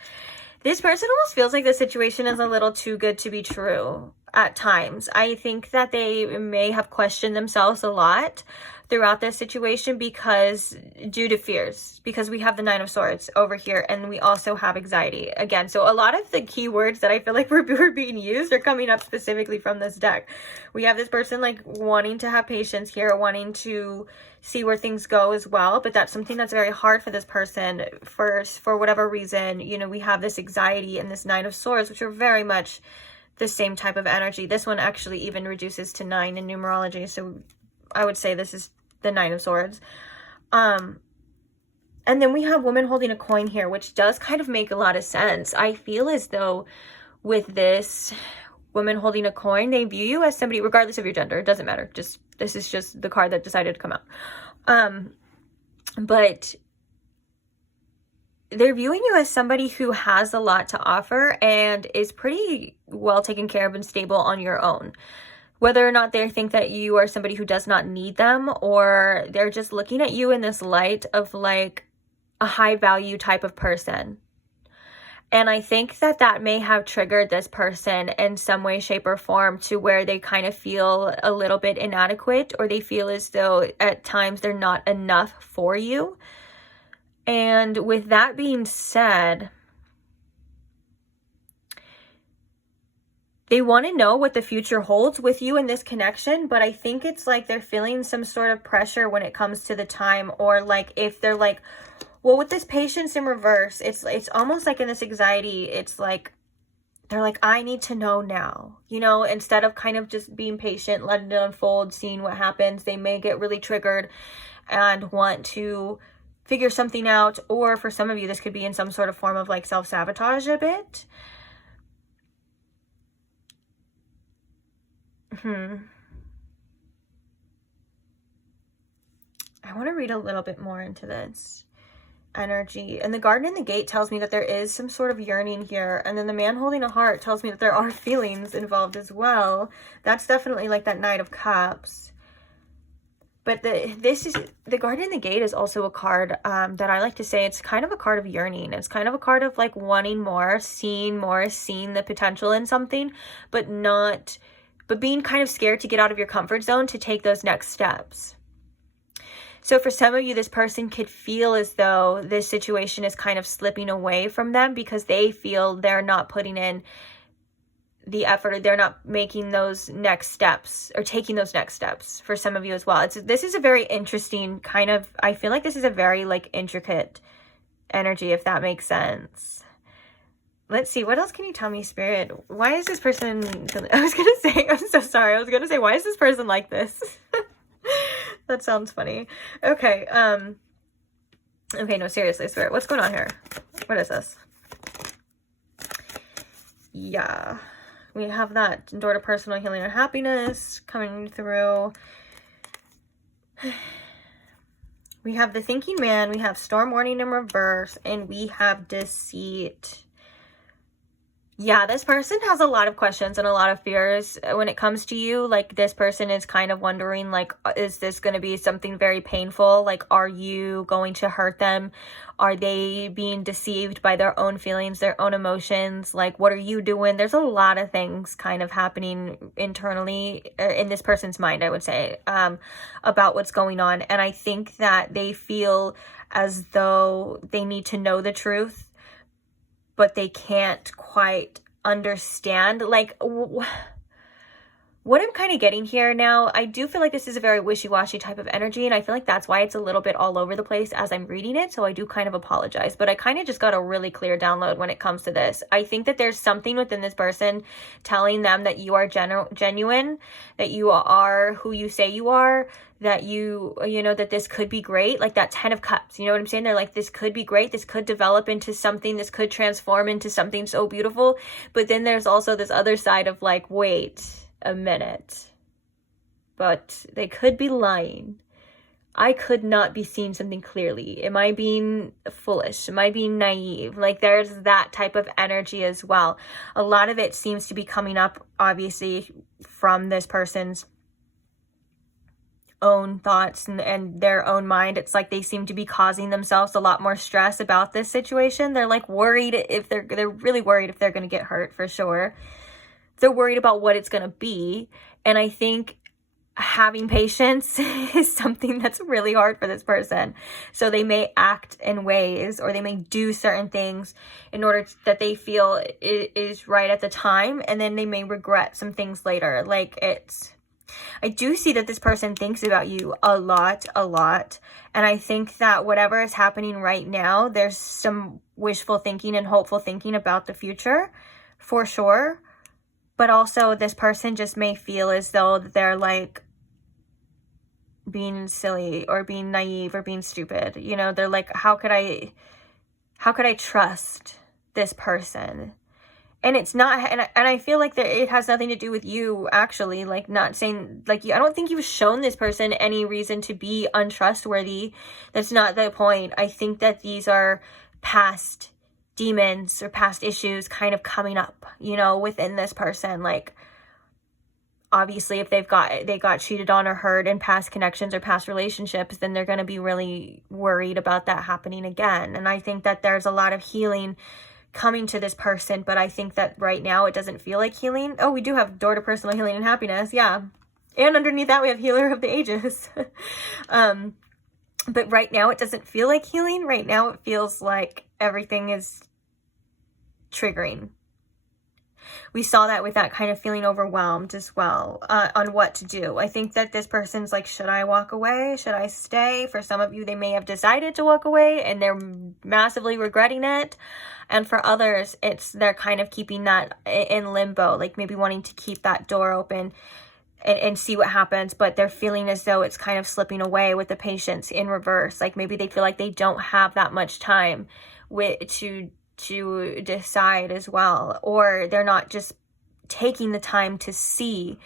This person almost feels like the situation is a little too good to be true at times. I think that they may have questioned themselves a lot throughout this situation because due to fears, because we have the 9 of Swords over here, and we also have anxiety again. So a lot of the keywords that I feel like were being used are coming up specifically from this deck. We have this person like wanting to have patience here, wanting to see where things go as well, but that's something that's very hard for this person for whatever reason. You know, we have this anxiety and this 9 of Swords, which are very much the same type of energy. This one actually even reduces to 9 in numerology, so I would say this is the 9 of Swords. And then we have Woman Holding a Coin here, which does kind of make a lot of sense. I feel as though with this Woman Holding a Coin, they view you as somebody, regardless of your gender, it doesn't matter. Just this is just the card that decided to come out. But they're viewing you as somebody who has a lot to offer and is pretty well taken care of and stable on your own. Whether or not they think that you are somebody who does not need them, or they're just looking at you in this light of like a high value type of person. And I think that that may have triggered this person in some way, shape, or form to where they kind of feel a little bit inadequate, or they feel as though at times they're not enough for you. And with that being said, they want to know what the future holds with you in this connection, but I think it's like they're feeling some sort of pressure when it comes to the time, or like if they're like, well, with this patience in reverse, it's almost like in this anxiety, it's like they're like, I need to know now, you know, instead of kind of just being patient, letting it unfold, seeing what happens. They may get really triggered and want to figure something out, or for some of you, this could be in some sort of form of like self-sabotage a bit. I want to read a little bit more into this energy. And the garden in the gate tells me that there is some sort of yearning here. And then the man holding a heart tells me that there are feelings involved as well. That's definitely like that Knight of Cups. But the garden in the gate is also a card that I like to say it's kind of a card of yearning. It's kind of a card of like wanting more, seeing the potential in something, but being kind of scared to get out of your comfort zone to take those next steps. So for some of you, this person could feel as though this situation is kind of slipping away from them because they feel they're not putting in the effort, or they're not making those next steps or taking those next steps for some of you as well. This is a very interesting kind of, I feel like this is a very like intricate energy, if that makes sense. Let's see, what else can you tell me, Spirit? Why is this person, I was going to say, I'm so sorry. I was going to say, why is this person like this? That sounds funny. Okay. Okay, no, seriously, Spirit, what's going on here? What is this? Yeah. We have that door to personal healing and happiness coming through. We have the thinking man, we have storm warning in reverse, and we have deceit. Yeah, this person has a lot of questions and a lot of fears when it comes to you. Like, this person is kind of wondering, like, is this going to be something very painful? Like, are you going to hurt them? Are they being deceived by their own feelings, their own emotions? Like, what are you doing? There's a lot of things kind of happening internally in this person's mind, I would say, about what's going on. And I think that they feel as though they need to know the truth, but they can't quite understand. Like, what I'm kind of getting here now, I do feel like this is a very wishy-washy type of energy, and I feel like that's why it's a little bit all over the place as I'm reading it, so I do kind of apologize, but I kind of just got a really clear download when it comes to this. I think that there's something within this person telling them that you are genuine, that you are who you say you are, that you know, that this could be great, like that 10 of Cups, you know what I'm saying? They're like, this could be great, this could develop into something, this could transform into something so beautiful, but then there's also this other side of like, wait a minute, but they could be lying. I could not be seeing something clearly. Am I being foolish? Am I being naive? Like, there's that type of energy as well. A lot of it seems to be coming up, obviously, from this person's own thoughts and their own mind. It's like they seem to be causing themselves a lot more stress about this situation. They're like worried if they're really worried if they're going to get hurt, for sure. They're worried about what it's going to be. And I think having patience is something that's really hard for this person. So they may act in ways, or they may do certain things in order that they feel it is right at the time, and then they may regret some things later. Like, I do see that this person thinks about you a lot. And I think that whatever is happening right now, there's some wishful thinking and hopeful thinking about the future, for sure. But also, this person just may feel as though they're like being silly or being naive or being stupid. You know, they're like, how could I trust this person? And it's not, and I feel like that it has nothing to do with you, actually. Like, not saying, like, I don't think you've shown this person any reason to be untrustworthy. That's not the point. I think that these are past demons or past issues kind of coming up, you know, within this person. Like, obviously, if they got cheated on or hurt in past connections or past relationships, then they're going to be really worried about that happening again. And I think that there's a lot of healing coming to this person, but I think that right now it doesn't feel like healing. Oh, we do have door to personal healing and happiness. Yeah. And underneath that, we have healer of the ages. But right now it doesn't feel like healing. Right now it feels like everything is triggering. We saw that with that kind of feeling overwhelmed as well, on what to do. I think that this person's like, should I walk away? Should I stay? For some of you, they may have decided to walk away and they're massively regretting it. And for others, they're kind of keeping that in limbo, like maybe wanting to keep that door open and see what happens, but they're feeling as though it's kind of slipping away with the patience in reverse. Like maybe they feel like they don't have that much time to decide as well, or they're not just taking the time to see.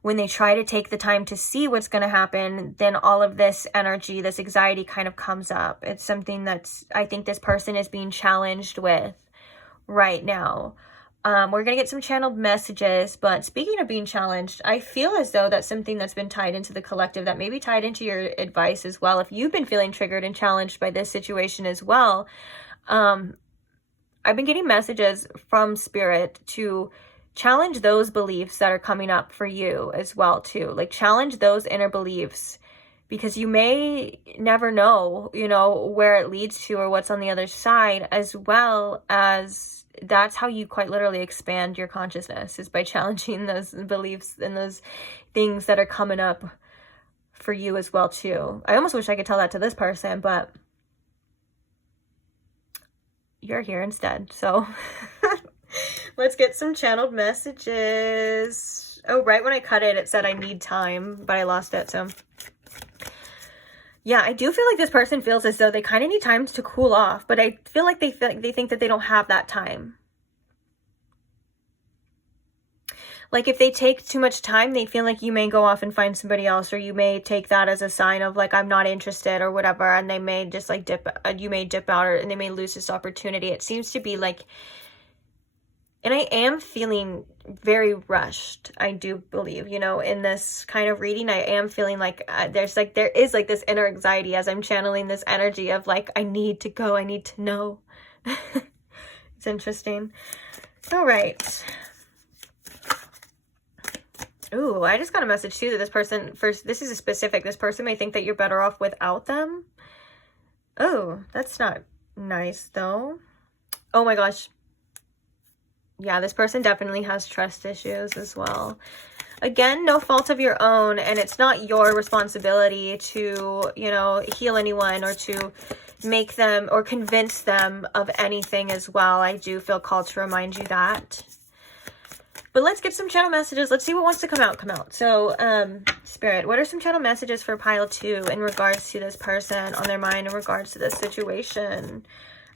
When they try to take the time to see what's going to happen, then all of this energy, this anxiety kind of comes up. It's something that's, I think this person is being challenged with right now. We're going to get some channeled messages, but speaking of being challenged, I feel as though that's something that's been tied into the collective, that may be tied into your advice as well. If you've been feeling triggered and challenged by this situation as well, I've been getting messages from Spirit to challenge those beliefs that are coming up for you as well too. Like challenge those inner beliefs, because you may never know, where it leads to or what's on the other side, as well as that's how you quite literally expand your consciousness, is by challenging those beliefs and those things that are coming up for you as well too. I almost wish I could tell that to this person, but you're here instead. So let's get some channeled messages. Oh, right when I cut it, it said I need time, but I lost it. So yeah, I do feel like this person feels as though they kind of need time to cool off, but I feel like they think that they don't have that time. Like if they take too much time, they feel like you may go off and find somebody else, or you may take that as a sign of like, I'm not interested or whatever. And they may just like you may dip out, and they may lose this opportunity. It seems to be like, and I am feeling very rushed. I do believe, in this kind of reading, I am feeling like there is this inner anxiety as I'm channeling this energy of like, I need to go. I need to know. It's interesting. All right. Ooh, I just got a message too that this person, this is a specific, this person may think that you're better off without them. Oh, that's not nice though. Oh my gosh. Yeah, this person definitely has trust issues as well. Again, no fault of your own, and it's not your responsibility to, heal anyone or to make them or convince them of anything as well. I do feel called to remind you that. But let's get some channel messages. Let's see what wants to come out. So, Spirit, what are some channel messages for pile 2 in regards to this person, on their mind in regards to this situation?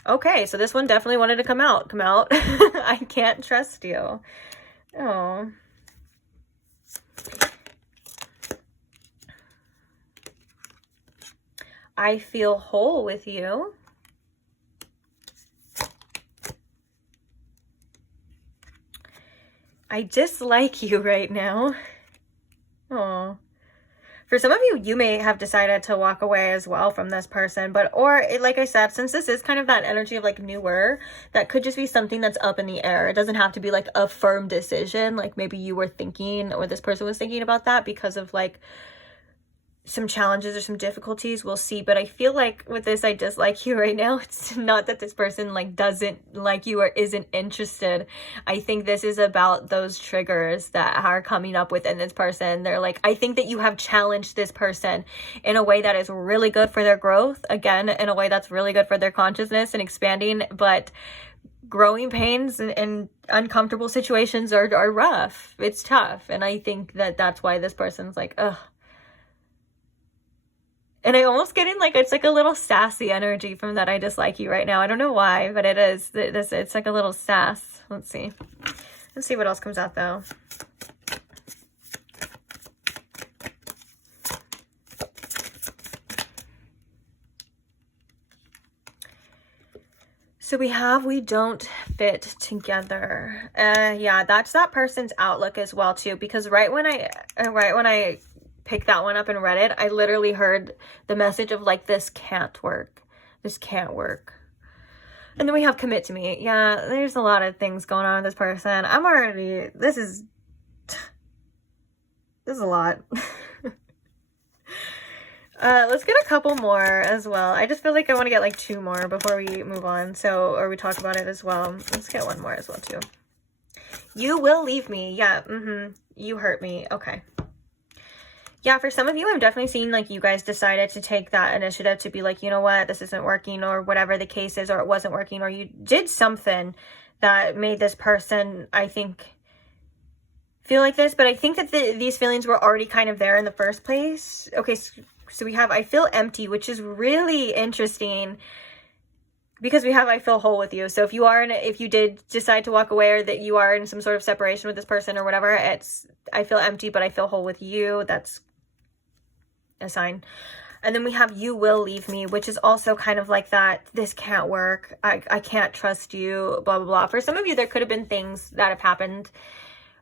Okay, so this one definitely wanted to come out. Come out. I can't trust you. Oh. I feel whole with you. I dislike you right now. Oh. For some of you, you may have decided to walk away as well from this person, or like I said, since this is kind of that energy of like newer, that could just be something that's up in the air. It doesn't have to be like a firm decision. Like maybe you were thinking, or this person was thinking about that because of like some challenges or some difficulties. We'll see. But I feel like with this, I dislike you right now. It's not that this person like doesn't like you or isn't interested. I think this is about those triggers that are coming up within this person. They're like, I think that you have challenged this person in a way that is really good for their growth. Again, in a way that's really good for their consciousness and expanding. But growing pains and uncomfortable situations are rough. It's tough. And I think that that's why this person's like, ugh. And I almost getting like, it's like a little sassy energy from that I dislike you right now. I don't know why, but it is. It's like a little sass. Let's see. Let's see what else comes out though. So we don't fit together. Yeah, that's that person's outlook as well too, because right when I picked that one up and read it, I literally heard the message of like, this can't work. This can't work. And then we have commit to me. Yeah, there's a lot of things going on with this person. This is a lot. Let's get a couple more as well. I just feel like I want to get like 2 more before we move on. Or we talk about it as well. Let's get one more as well too. You will leave me. Yeah. You hurt me. Okay. Yeah, for some of you, I'm definitely seeing like you guys decided to take that initiative to be like, you know what, this isn't working, or whatever the case is, or it wasn't working, or you did something that made this person, I think, feel like this. But I think that these feelings were already kind of there in the first place. Okay, so we have I feel empty, which is really interesting because we have I feel whole with you. So if you did decide to walk away, or that you are in some sort of separation with this person or whatever, it's I feel empty, but I feel whole with you. That's a sign. And then we have you will leave me, which is also kind of like that, this can't work, I can't trust you, blah blah blah. For some of you, there could have been things that have happened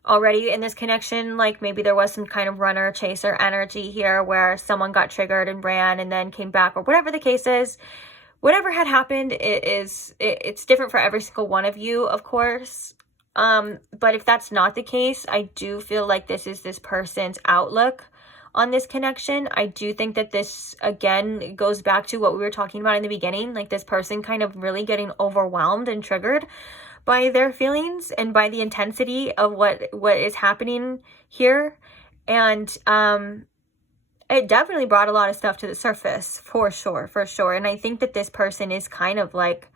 already in this connection, like maybe there was some kind of runner chaser energy here where someone got triggered and ran and then came back, or whatever the case is. Whatever had happened, it's different for every single one of you, of course. But if that's not the case, I do feel like this is this person's outlook on this connection. I do think that this, again, goes back to what we were talking about in the beginning, like this person kind of really getting overwhelmed and triggered by their feelings and by the intensity of what is happening here. And it definitely brought a lot of stuff to the surface, for sure. And I think that this person is kind of like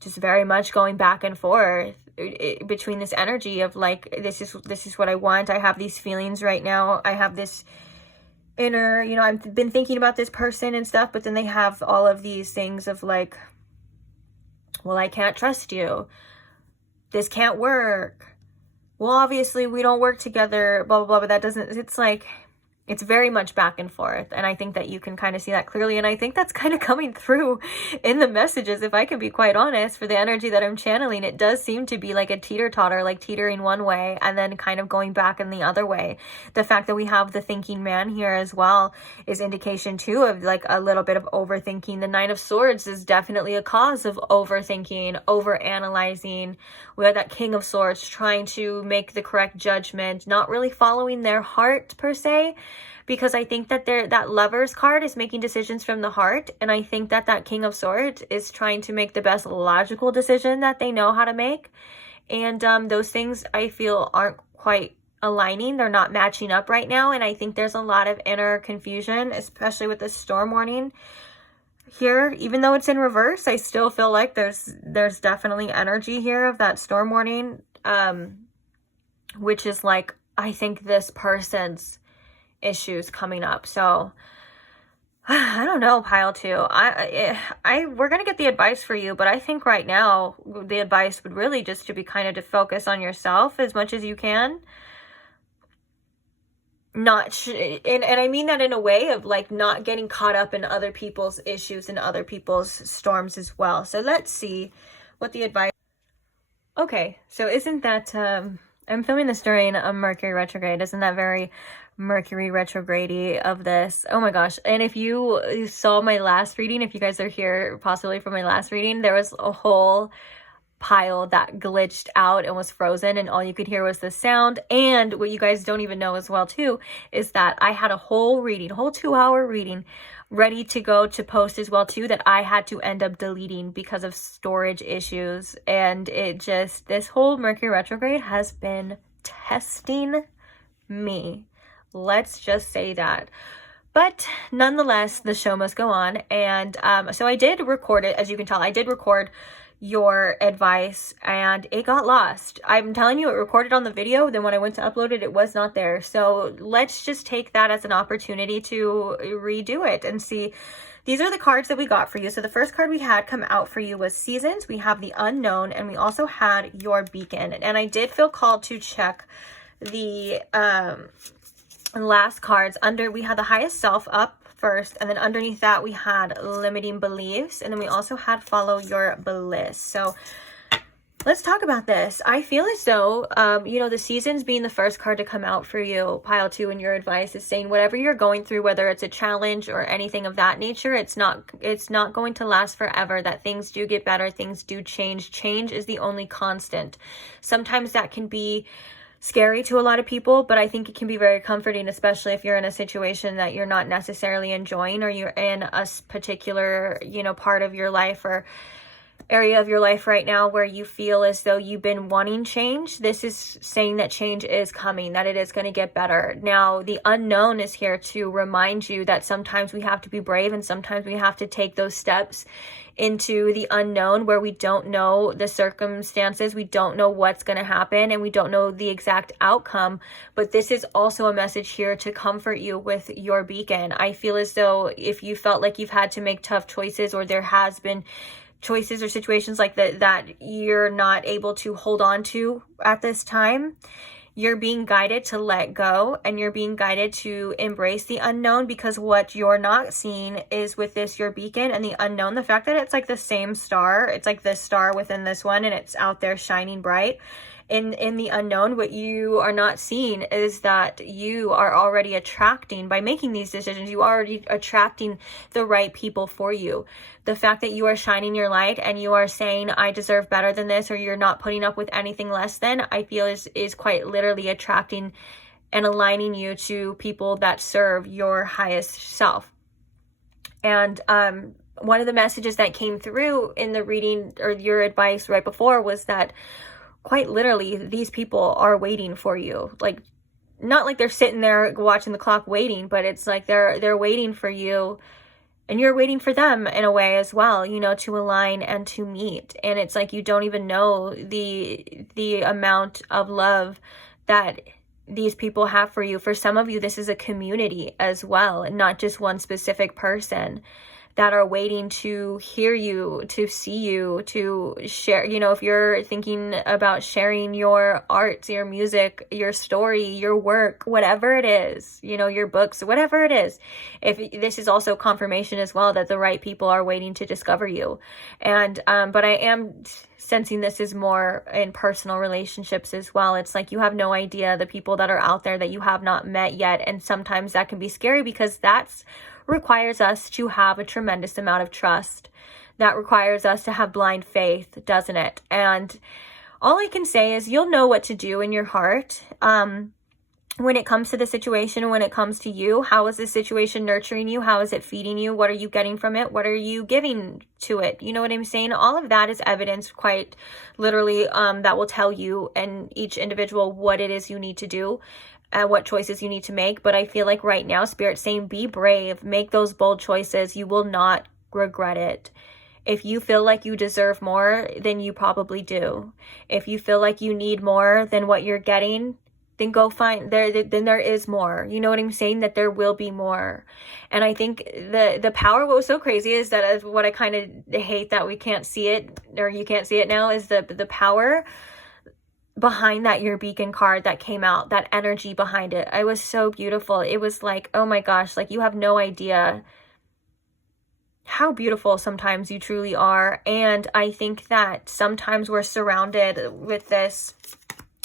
just very much going back and forth between this energy of like, this is what I want. I have these feelings right now. I have this inner, I've been thinking about this person and stuff, but then they have all of these things of like, well, I can't trust you. This can't work. Well, obviously we don't work together, blah, blah, blah, but that doesn't, it's like, it's very much back and forth. And I think that you can kind of see that clearly. And I think that's kind of coming through in the messages, if I can be quite honest, for the energy that I'm channeling. It does seem to be like a teeter-totter, like teetering one way and then kind of going back in the other way. The fact that we have the thinking man here as well is indication too of like a little bit of overthinking. The Nine of Swords is definitely a cause of overthinking, overanalyzing. We have that King of Swords trying to make the correct judgment, not really following their heart per se. Because I think that that Lover's card is making decisions from the heart. And I think that that King of Swords is trying to make the best logical decision that they know how to make. And those things I feel aren't quite aligning. They're not matching up right now. And I think there's a lot of inner confusion, especially with this storm warning here. Even though it's in reverse, I still feel like there's definitely energy here of that storm warning. Which is like, I think this person's issues coming up. So I don't know, pile 2. We're gonna get the advice for you, but I think right now the advice would really just to be kind of to focus on yourself as much as you can. And I mean that in a way of like not getting caught up in other people's issues and other people's storms as well. So let's see what the advice. Okay, so isn't that I'm filming this during a Mercury retrograde. Isn't that very Mercury retrograde of this? Oh my gosh. And if you saw my last reading, if you guys are here possibly for my last reading, there was a whole pile that glitched out and was frozen, and all you could hear was the sound. And what you guys don't even know as well too is that I had a whole 2-hour reading ready to go to post as well too, that I had to end up deleting because of storage issues. And it just, this whole Mercury retrograde has been testing me. Let's just say that. But nonetheless, the show must go on. And so I did record it. As you can tell, I did record your advice and it got lost. I'm telling you, it recorded on the video. Then when I went to upload it, it was not there. So let's just take that as an opportunity to redo it and see. These are the cards that we got for you. So the first card we had come out for you was Seasons. We have the Unknown, and we also had your Beacon. And I did feel called to check the last cards. We had the Highest Self up first, and then underneath that we had Limiting Beliefs, and then we also had Follow Your Bliss. So let's talk about this. I feel as though the Seasons being the first card to come out for you, pile 2, and your advice is saying whatever you're going through, whether it's a challenge or anything of that nature, it's not going to last forever. That things do get better, things do change. Change is the only constant. Sometimes that can be scary to a lot of people, but I think it can be very comforting, especially if you're in a situation that you're not necessarily enjoying, or you're in a particular, part of your life, or area of your life right now where you feel as though you've been wanting change, this is saying that change is coming, that it is going to get better. Now, the unknown is here to remind you that sometimes we have to be brave and sometimes we have to take those steps into the unknown where we don't know the circumstances, we don't know what's going to happen, and we don't know the exact outcome. But this is also a message here to comfort you with your beacon. I feel as though if you felt like you've had to make tough choices, or there has been choices or situations like that you're not able to hold on to at this time, you're being guided to let go, and you're being guided to embrace the unknown, because what you're not seeing is with this, your beacon and the unknown, the fact that it's like the same star, it's like this star within this one, and it's out there shining bright. In the unknown, what you are not seeing is that you are already attracting, by making these decisions, you are already attracting the right people for you. The fact that you are shining your light and you are saying, I deserve better than this, or you're not putting up with anything less than, I feel is quite literally attracting and aligning you to people that serve your highest self. And one of the messages that came through in the reading, or your advice right before, was that quite literally, these people are waiting for you. Like, not like they're sitting there watching the clock waiting, but it's like they're waiting for you, and you're waiting for them in a way as well, you know, to align and to meet. And it's like you don't even know the amount of love that these people have for you. For some of you, this is a community as well, and not just one specific person that are waiting to hear you, to see you, to share. You know, if you're thinking about sharing your art, your music, your story, your work, whatever it is, you know, your books, whatever it is, if this is also confirmation as well that the right people are waiting to discover you. And but I am sensing this is more in personal relationships as well. It's like you have no idea the people that are out there that you have not met yet, and sometimes that can be scary, because that's requires us to have a tremendous amount of trust. That requires us to have blind faith, doesn't it? And all I can say is you'll know what to do in your heart when it comes to the situation, when it comes to you. How is this situation nurturing you? How is it feeding you? What are you getting from it? What are you giving to it? You know what I'm saying? All of that is evidence, quite literally, that will tell you and each individual what it is you need to do, what choices you need to make. But I feel like right now, Spirit's saying, be brave, make those bold choices. You will not regret it. If you feel like you deserve more, then you probably do. If you feel like you need more than what you're getting, then go find then there is more. You know what I'm saying? That there will be more. And I think the power, what was so crazy is that what I kind of hate that we can't see it, or you can't see it now, is the power behind that your beacon card that came out, that energy behind it. It was so beautiful. It was like, oh my gosh, like you have no idea how beautiful sometimes you truly are. And I think that sometimes we're surrounded with this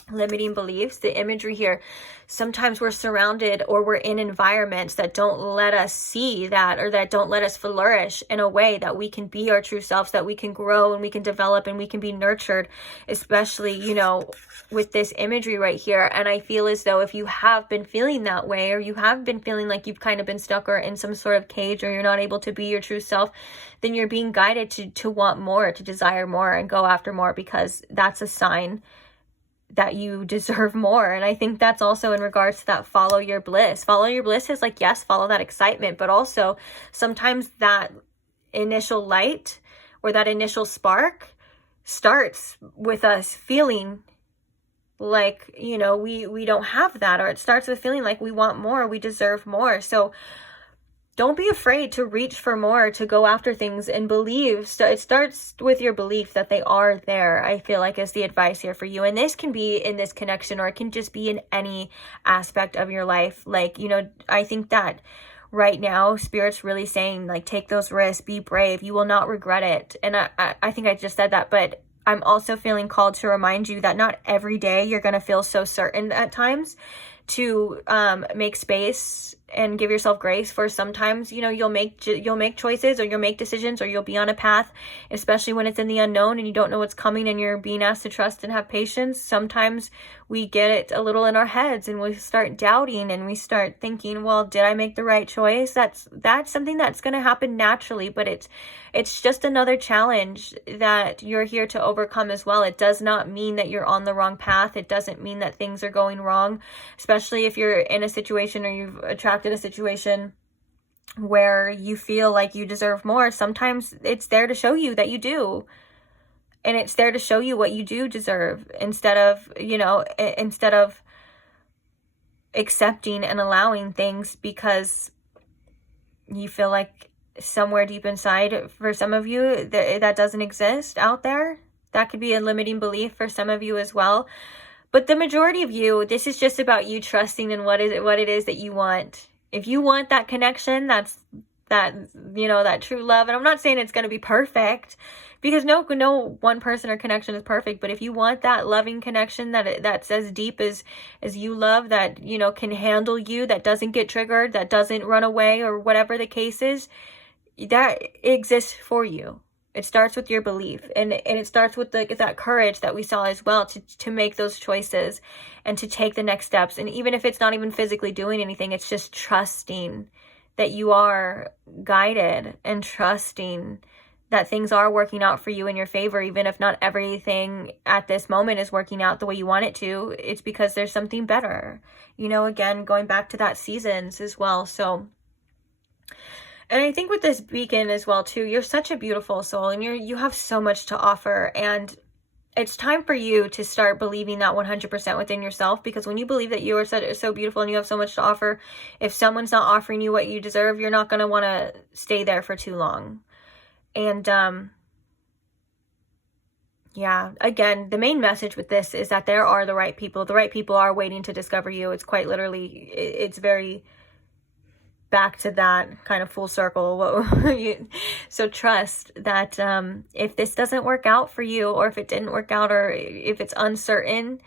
limiting beliefs, the imagery here. Sometimes we're surrounded, or we're in environments that don't let us see that, or that don't let us flourish in a way that we can be our true selves, that we can grow and we can develop and we can be nurtured, especially, you know, with this imagery right here. And I feel as though if you have been feeling that way, or you have been feeling like you've kind of been stuck or in some sort of cage, or you're not able to be your true self, then you're being guided to want more, to desire more and go after more, because that's a sign that you deserve more. And I think that's also in regards to that follow your bliss. Follow your bliss is like, yes, follow that excitement, but also sometimes that initial light or that initial spark starts with us feeling like, you know, we don't have that, or it starts with feeling like we want more, we deserve more. So don't be afraid to reach for more, to go after things and believe. So it starts with your belief that they are there, I feel like, is the advice here for you. And this can be in this connection, or it can just be in any aspect of your life. Like, you know, I think that right now, Spirit's really saying, like, take those risks, be brave. You will not regret it. And I think I just said that, but I'm also feeling called to remind you that not every day you're going to feel so certain at times, to make space and give yourself grace for sometimes, you know, you'll make choices, or you'll make decisions, or you'll be on a path, especially when it's in the unknown and you don't know what's coming and you're being asked to trust and have patience. Sometimes we get it a little in our heads and we start doubting and we start thinking, well, did I make the right choice? That's something that's going to happen naturally, but it's just another challenge that you're here to overcome as well. It does not mean that you're on the wrong path. It doesn't mean that things are going wrong, especially if you're in a situation or you've attracted a situation where you feel like you deserve more. Sometimes it's there to show you that you do. And it's there to show you what you do deserve, instead of accepting and allowing things because you feel like somewhere deep inside, for some of you, that doesn't exist out there. That could be a limiting belief for some of you as well. But the majority of you, this is just about you trusting in what it is that you want. If you want that connection, that true love. And I'm not saying it's going to be perfect, because no one person or connection is perfect. But if you want that loving connection that's as deep as you love, that, you know, can handle you, that doesn't get triggered, that doesn't run away, or whatever the case is, that exists for you. It starts with your belief, and it starts with that courage that we saw as well, to make those choices and to take the next steps. And even if it's not even physically doing anything, it's just trusting that you are guided and trusting that things are working out for you in your favor, even if not everything at this moment is working out the way you want it to. It's because there's something better, you know, again, going back to that seasons as well. So, and I think with this beacon as well too, you're such a beautiful soul, and you have so much to offer, and it's time for you to start believing that 100% within yourself. Because when you believe that you are so beautiful and you have so much to offer, if someone's not offering you what you deserve, you're not going to want to stay there for too long. And yeah, again, the main message with this is that there are the right people. The right people are waiting to discover you. It's quite literally, it's very back to that kind of full circle. So trust that if this doesn't work out for you, or if it didn't work out, or if it's uncertain,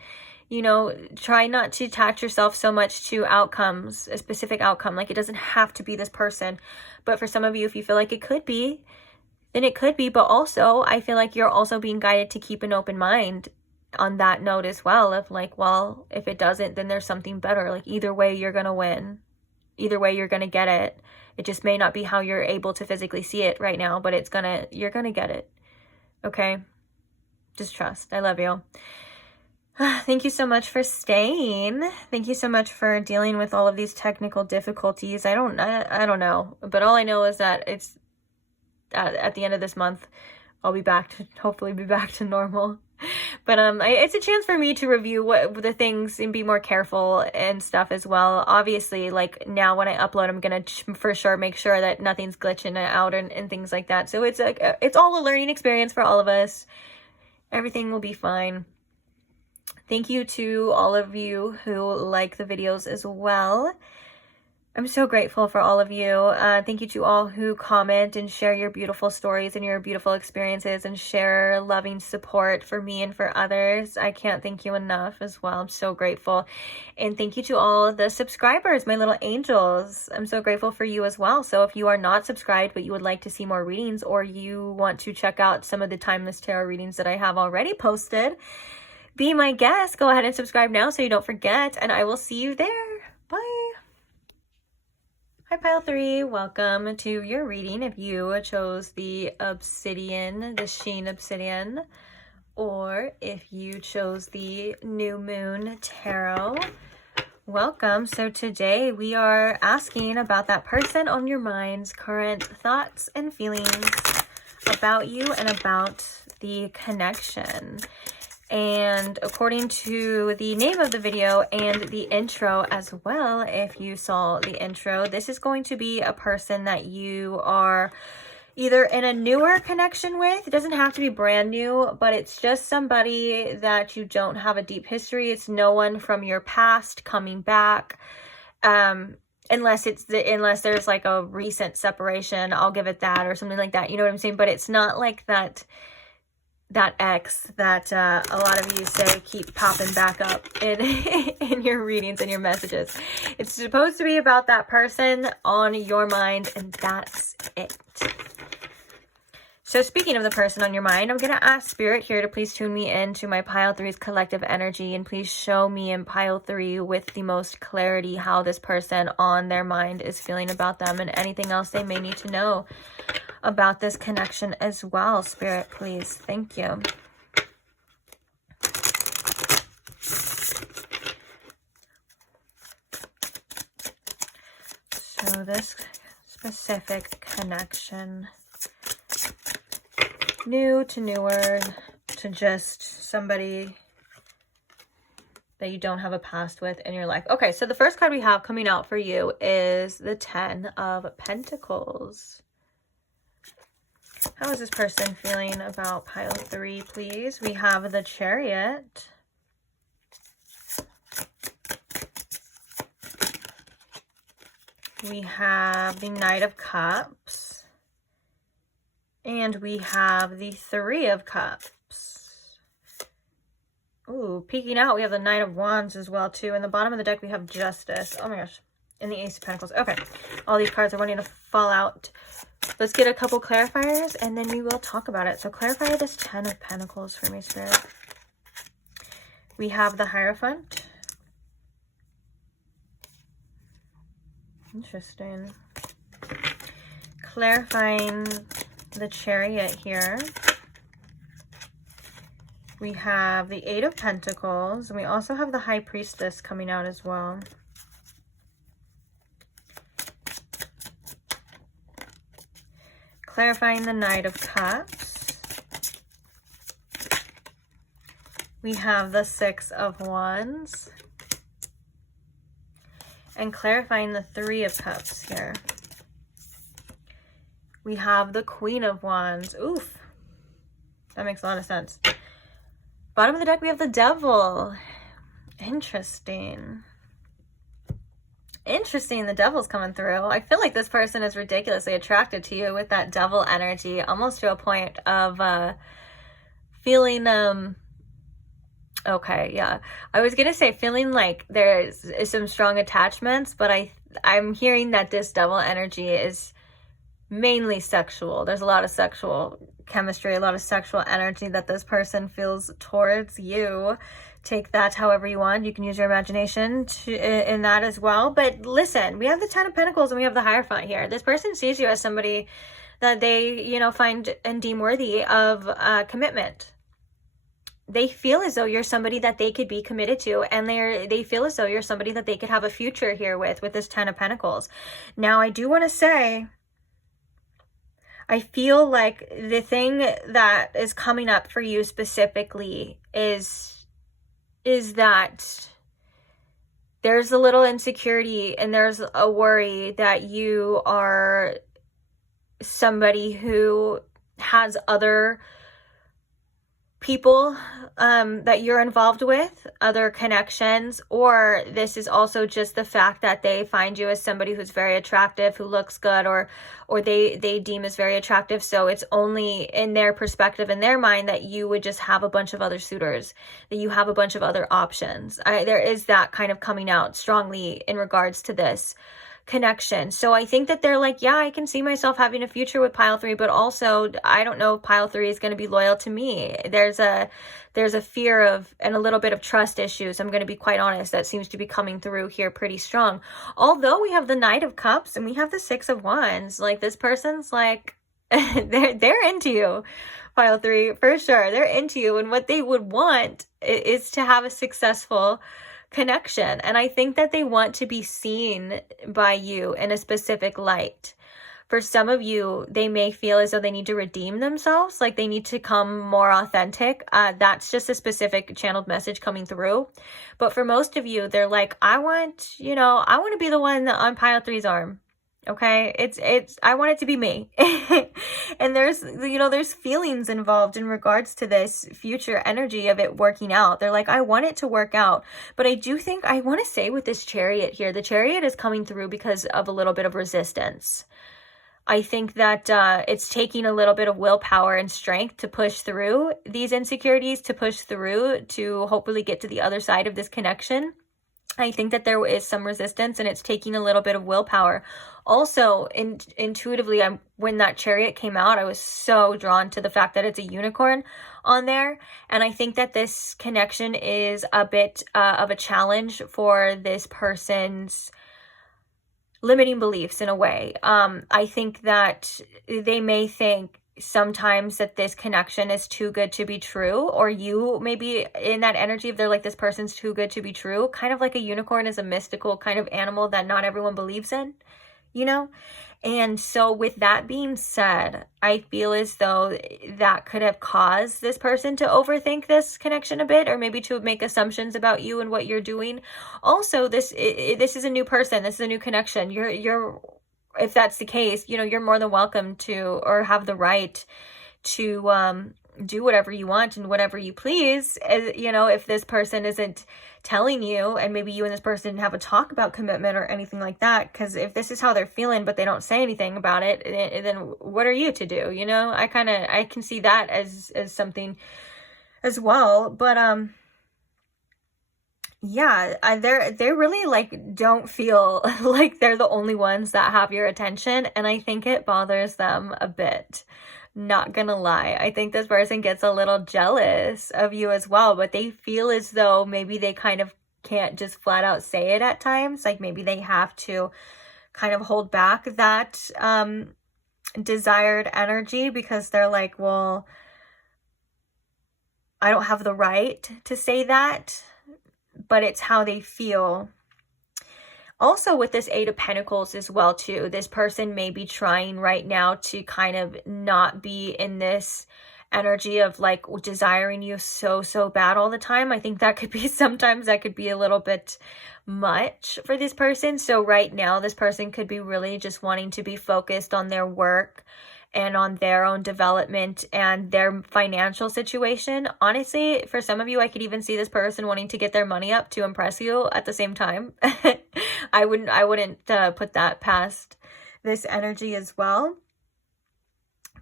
you know, try not to attach yourself so much to outcomes, a specific outcome. Like, it doesn't have to be this person. But for some of you, if you feel like it could be, then it could be. But also, I feel like you're also being guided to keep an open mind on that note as well, of like, well, if it doesn't, then there's something better. Like, either way, you're going to win. Either way, you're going to get it. It just may not be how you're able to physically see it right now, but you're going to get it. Okay? Just trust. I love you. Thank you so much for staying. Thank you so much for dealing with all of these technical difficulties. I don't know, but all I know is that it's at the end of this month, I'll be hopefully be back to normal. But it's a chance for me to review the things and be more careful and stuff as well. Obviously, like, now when I upload, I'm gonna for sure make sure that nothing's glitching out and things like that. So it's all a learning experience for all of us. Everything will be fine. Thank you to all of you who like the videos as well. I'm so grateful for all of you. Thank you to all who comment and share your beautiful stories and your beautiful experiences, and share loving support for me and for others. I can't thank you enough as well. I'm so grateful. And thank you to all the subscribers, my little angels. I'm so grateful for you as well. So if you are not subscribed, but you would like to see more readings, or you want to check out some of the timeless tarot readings that I have already posted, be my guest. Go ahead and subscribe now so you don't forget, and I will see you there. Bye. Hi Pile 3, welcome to your reading. If you chose the obsidian, the sheen obsidian, or if you chose the new moon tarot, welcome. So today we are asking about that person on your mind's current thoughts and feelings about you and about the connection. And according to the name of the video and the intro as well, if you saw the intro, this is going to be a person that you are either in a newer connection with. It doesn't have to be brand new, but it's just somebody that you don't have a deep history. It's no one from your past coming back. Unless there's like a recent separation, I'll give it that, or something like that. You know what I'm saying? But it's not like that that ex that a lot of you say keep popping back up in in your readings and your messages. It's supposed to be about that person on your mind, and that's it. So speaking of the person on your mind, I'm going to ask Spirit here to please tune me into my Pile 3's collective energy, and please show me in Pile 3 with the most clarity how this person on their mind is feeling about them, and anything else they may need to know about this connection as well. Spirit, please. Thank you. So this specific connection, new to newer, to just somebody that you don't have a past with in your life. Okay, so the first card we have coming out for you is the 10 of Pentacles. How is this person feeling about Pile 3, please? We have the Chariot. We have the Knight of Cups. And we have the 3 of Cups. Ooh, peeking out, we have the Knight of Wands as well, too. In the bottom of the deck, we have Justice. Oh my gosh. And the Ace of Pentacles. Okay. All these cards are wanting to fall out. Let's get a couple clarifiers, and then we will talk about it. So clarify this 10 of Pentacles for me, Spirit. We have the Hierophant. Interesting. Clarifying the Chariot here. We have the 8 of Pentacles, and we also have the High Priestess coming out as well. Clarifying the Knight of Cups. We have the 6 of Wands. And clarifying the 3 of Cups here. We have the Queen of Wands. Oof. That makes a lot of sense. Bottom of the deck, we have the Devil. Interesting. Interesting, the Devil's coming through. I feel like this person is ridiculously attracted to you with that Devil energy, almost to a point of feeling, okay, yeah. I was gonna say feeling like there's some strong attachments, but I'm hearing that this Devil energy is mainly sexual. There's a lot of sexual chemistry, a lot of sexual energy that this person feels towards you. Take that however you want. You can use your imagination in that as well. But listen, we have the 10 of Pentacles and we have the Hierophant here. This person sees you as somebody that they, you know, find and deem worthy of commitment. They feel as though you're somebody that they could be committed to, and they feel as though you're somebody that they could have a future here with this 10 of Pentacles. Now, I do want to say, I feel like the thing that is coming up for you specifically is that there's a little insecurity and there's a worry that you are somebody who has other people that you're involved with, other connections, or this is also just the fact that they find you as somebody who's very attractive, who looks good, or they deem as very attractive. So it's only in their perspective, in their mind, that you would just have a bunch of other suitors, that you have a bunch of other options. There is that kind of coming out strongly in regards to this connection. So I think that they're like, yeah, I can see myself having a future with Pile 3, but also I don't know if Pile 3 is going to be loyal to me. There's a fear of, and a little bit of trust issues, I'm going to be quite honest, that seems to be coming through here pretty strong. Although we have the Knight of Cups and we have the 6 of Wands, like this person's like, they're into you, Pile 3, for sure. They're into you, and what they would want is to have a successful connection. And I think that they want to be seen by you in a specific light. For some of you, they may feel as though they need to redeem themselves, like they need to come more authentic. That's just a specific channeled message coming through. But for most of you, they're like, I want to be the one on Pile 3's arm. Okay, I want it to be me. And there's feelings involved in regards to this future energy of it working out. They're like, I want it to work out. But I do think, I want to say with this Chariot here, the Chariot is coming through because of a little bit of resistance. I think that it's taking a little bit of willpower and strength to push through these insecurities, to push through, to hopefully get to the other side of this connection. I think that there is some resistance, and it's taking a little bit of willpower. Also, intuitively, when that Chariot came out, I was so drawn to the fact that it's a unicorn on there. And I think that this connection is a bit of a challenge for this person's limiting beliefs in a way. I think that they may think sometimes that this connection is too good to be true, or you maybe in that energy of they're like, this person's too good to be true, kind of like a unicorn is a mystical kind of animal that not everyone believes in, you know? And so with that being said, I feel as though that could have caused this person to overthink this connection a bit, or maybe to make assumptions about you and what you're doing. Also, this is a new person. This is a new connection. You're if that's the case, you know, you're more than welcome to, or have the right to do whatever you want and whatever you please. You know, if this person isn't telling you, and maybe you and this person didn't have a talk about commitment or anything like that, because if this is how they're feeling but they don't say anything about it, then what are you to do? You know, I can see that as something as well. But yeah, they really like don't feel like they're the only ones that have your attention, and I think it bothers them a bit. Not gonna lie, I think this person gets a little jealous of you as well, but they feel as though maybe they kind of can't just flat out say it at times. Like maybe they have to kind of hold back that desired energy, because they're like, well, I don't have the right to say that, but it's how they feel. Also with this Eight of Pentacles as well too, this person may be trying right now to kind of not be in this energy of like desiring you so bad all the time. I think that could be, sometimes that could be a little bit much for this person. So right now this person could be really just wanting to be focused on their work and on their own development and their financial situation. Honestly, for some of you, I could even see this person wanting to get their money up to impress you at the same time. I wouldn't put that past this energy as well.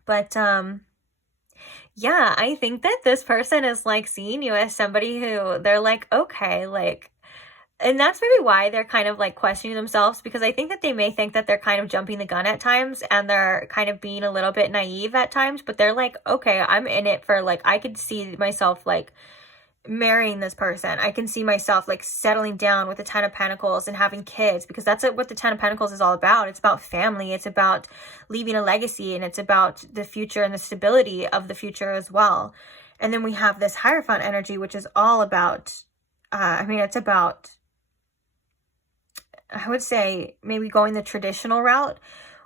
But yeah, I think that this person is like seeing you as somebody who they're like, okay, like, and that's maybe why they're kind of like questioning themselves, because I think that they may think that they're kind of jumping the gun at times, and they're kind of being a little bit naive at times, but they're like, okay, I'm in it for like, I could see myself like marrying this person. I can see myself like settling down with the Ten of Pentacles and having kids, because that's what the Ten of Pentacles is all about. It's about family. It's about leaving a legacy, and it's about the future and the stability of the future as well. And then we have this Hierophant energy, which is all about, it's about, I would say maybe going the traditional route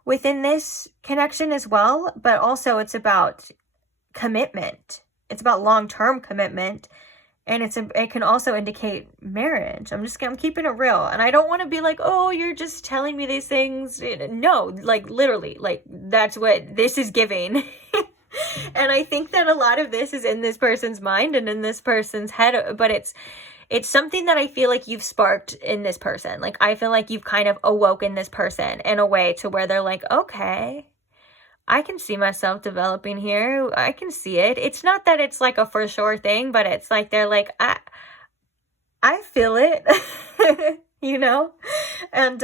within this connection as well, but also it's about commitment. It's about long-term commitment, and it can also indicate marriage. I'm keeping it real, and I don't want to be like, oh, you're just telling me these things. No, like literally, like that's what this is giving. And I think that a lot of this is in this person's mind and in this person's head, but it's something that I feel like you've sparked in this person. Like, I feel like you've kind of awoken this person in a way to where they're like, okay, I can see myself developing here. I can see it. It's not that it's like a for sure thing, but it's like, they're like, I feel it, you know? And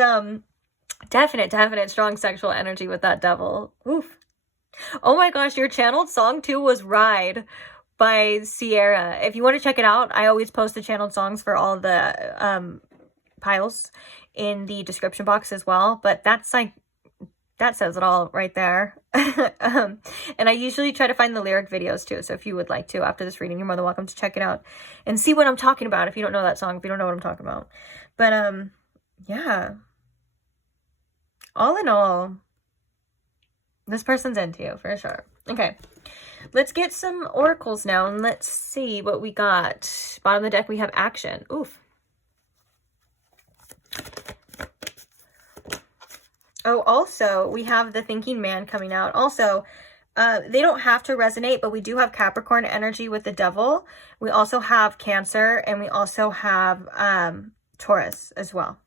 definite strong sexual energy with that devil. Oof. Oh my gosh, your channeled song too was Ride by Ciara. If you want to check it out, I always post the channeled songs for all the piles in the description box as well. But that's like, that says it all right there. And I usually try to find the lyric videos too. So if you would like to, after this reading, you're more than welcome to check it out and see what I'm talking about. If you don't know that song, if you don't know what I'm talking about. But yeah. All in all, this person's into you for sure. Okay. Let's get some oracles now, and let's see what we got. Bottom of the deck, we have action. Oof. Oh, also, we have the thinking man coming out. Also, they don't have to resonate, but we do have Capricorn energy with the devil. We also have Cancer, and we also have Taurus as well.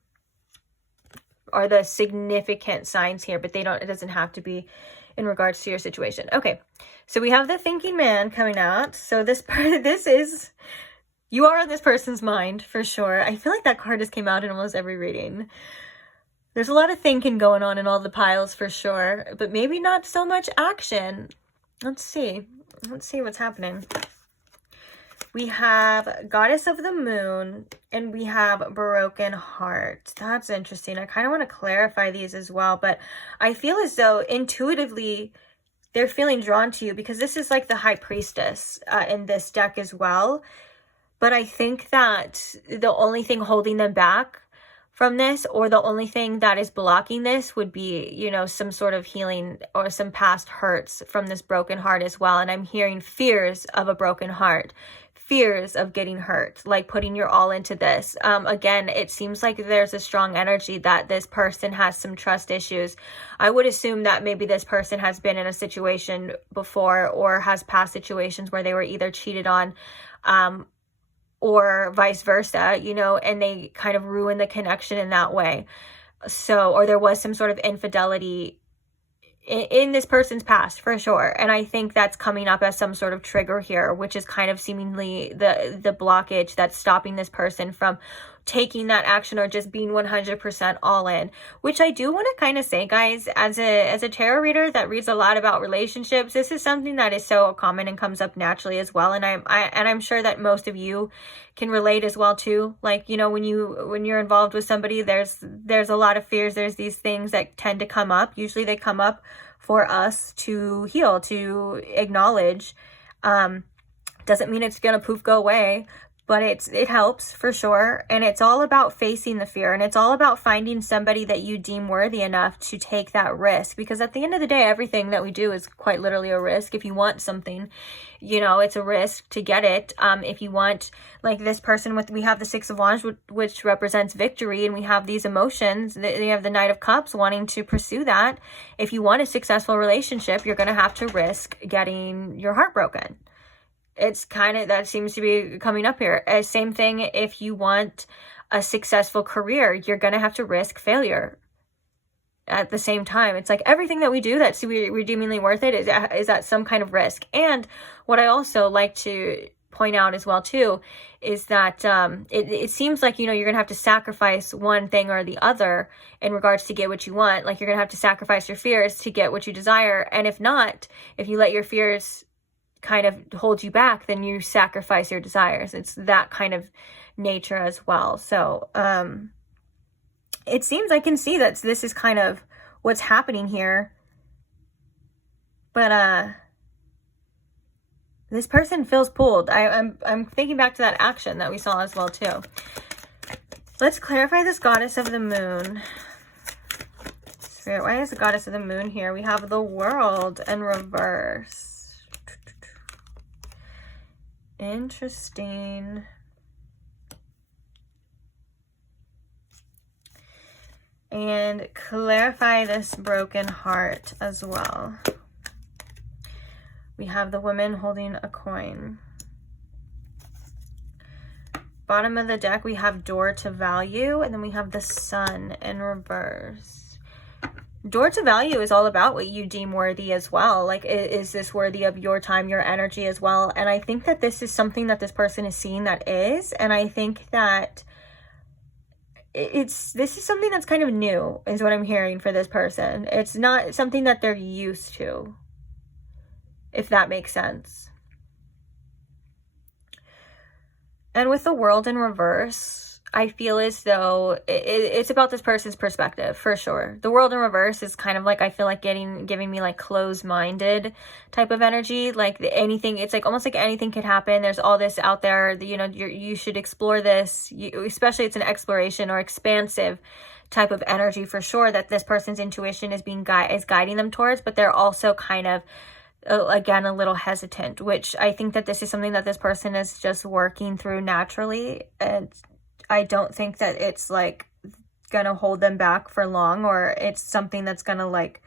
are the significant signs here, but it doesn't have to be in regards to your situation. Okay, so we have the thinking man coming out. So you are on this person's mind for sure. I feel like that card just came out in almost every reading. There's a lot of thinking going on in all the piles for sure, but maybe not so much action. Let's see what's happening. We have Goddess of the Moon, and we have Broken Heart. That's interesting. I kind of want to clarify these as well, but I feel as though intuitively they're feeling drawn to you, because this is like the High Priestess in this deck as well. But I think that the only thing holding them back from this, or the only thing that is blocking this, would be, you know, some sort of healing or some past hurts from this broken heart as well. And I'm hearing fears of a broken heart, fears of getting hurt, like putting your all into this. Again, it seems like there's a strong energy that this person has some trust issues. I would assume that maybe this person has been in a situation before, or has past situations where they were either cheated on, or vice versa, you know, and they kind of ruin the connection in that way. So, or there was some sort of infidelity in this person's past for sure. And I think that's coming up as some sort of trigger here, which is kind of seemingly the blockage that's stopping this person from taking that action, or just being 100% all in. Which I do want to kind of say, guys, as a tarot reader that reads a lot about relationships, this is something that is so common and comes up naturally as well. And I'm sure that most of you can relate as well too. Like, you know, when you're involved with somebody, there's a lot of fears. There's these things that tend to come up. Usually they come up for us to heal, to acknowledge. Doesn't mean it's gonna poof go away, but it helps for sure. And it's all about facing the fear, and it's all about finding somebody that you deem worthy enough to take that risk, because at the end of the day, everything that we do is quite literally a risk. If you want something, you know, it's a risk to get it. If you want, like this person we have the Six of Wands, which represents victory, and we have these emotions. They have the Knight of Cups wanting to pursue that. If you want a successful relationship, you're going to have to risk getting your heart broken. It's kind of, that seems to be coming up here. Same thing, if you want a successful career, you're going to have to risk failure at the same time. It's like everything that we do that's redeemingly worth it is at some kind of risk. And what I also like to point out as well too is that it seems like, you know, you're going to have to sacrifice one thing or the other in regards to get what you want. Like you're going to have to sacrifice your fears to get what you desire. And if not, if you let your fears kind of hold you back, then you sacrifice your desires. It's that kind of nature as well. So it seems, I can see that this is kind of what's happening here. But this person feels pulled. I'm thinking back to that action that we saw as well too. Let's clarify this Goddess of the Moon. Spirit, why is the Goddess of the Moon here? We have the World in reverse. Interesting. And clarify this broken heart as well. We have the woman holding a coin. Bottom of the deck, we have Door to Value, and then we have the Sun in reverse. Door to Value is all about what you deem worthy as well. Like, is this worthy of your time, your energy as well? And I think that this is something that this person is seeing that is. And I think that this is something that's kind of new, is what I'm hearing for this person. It's not something that they're used to, if that makes sense. And with the World in reverse, I feel as though it's about this person's perspective for sure. The World in reverse is kind of like, I feel like giving me like closed-minded type of energy. Like anything, it's like almost like anything could happen. There's all this out there that, you know, you should explore this. Especially it's an exploration or expansive type of energy for sure, that this person's intuition is guiding them towards, but they're also kind of again a little hesitant, which I think that this is something that this person is just working through naturally. And I don't think that it's like gonna hold them back for long, or it's something that's gonna like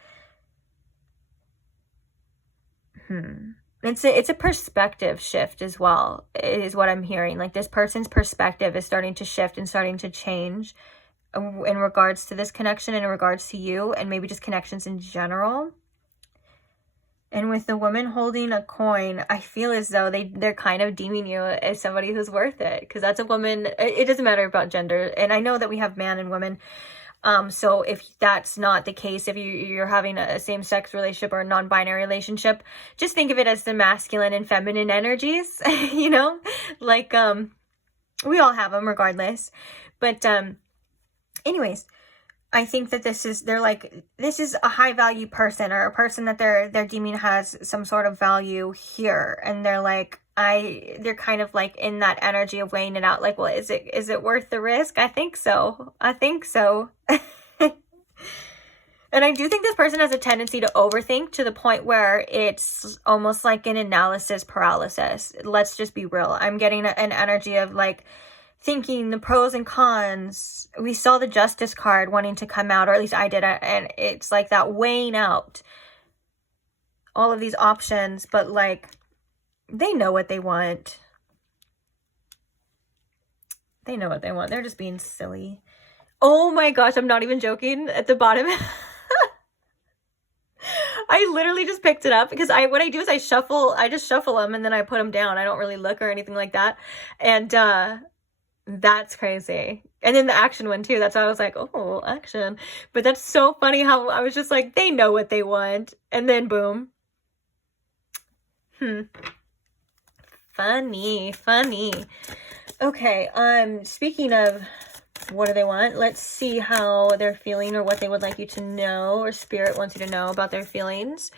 it's a perspective shift as well, is what I'm hearing. Like this person's perspective is starting to shift and starting to change in regards to this connection, in regards to you, and maybe just connections in general. And with the woman holding a coin, I feel as though they're kind of deeming you as somebody who's worth it. Because that's a woman. It doesn't matter about gender. And I know that we have man and woman. So if that's not the case, if you're having a same-sex relationship or a non-binary relationship, just think of it as the masculine and feminine energies, you know, like, we all have them regardless. But, anyways, I think that this is a high value person, or a person that they're deeming has some sort of value here. And they're like, they're kind of like in that energy of weighing it out. Like, well, is it worth the risk? I think so. And I do think this person has a tendency to overthink to the point where it's almost like an analysis paralysis. Let's just be real. I'm getting an energy of like thinking the pros and cons. We saw the Justice card wanting to come out, or at least I did, and it's like that weighing out all of these options, but like they know what they want. They know what they want. They're just being silly. Oh my gosh, I'm not even joking. At the bottom, I literally just picked it up because what I do is I just shuffle them and then I put them down. I don't really look or anything like that. And that's crazy. And then the action one too. That's why I was like, oh, action. But that's so funny how I was just like, they know what they want. And then boom. Funny. Okay, speaking of what do they want, let's see how they're feeling, or what they would like you to know, or spirit wants you to know about their feelings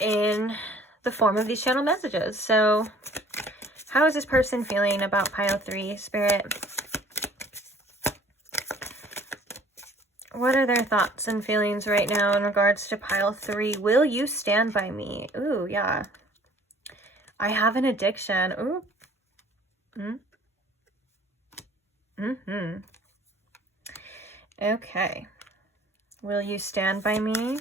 in the form of these channel messages. So how is this person feeling about pile 3, spirit? What are their thoughts and feelings right now in regards to pile 3? Will you stand by me? Ooh, yeah. I have an addiction. Ooh. Okay. Will you stand by me?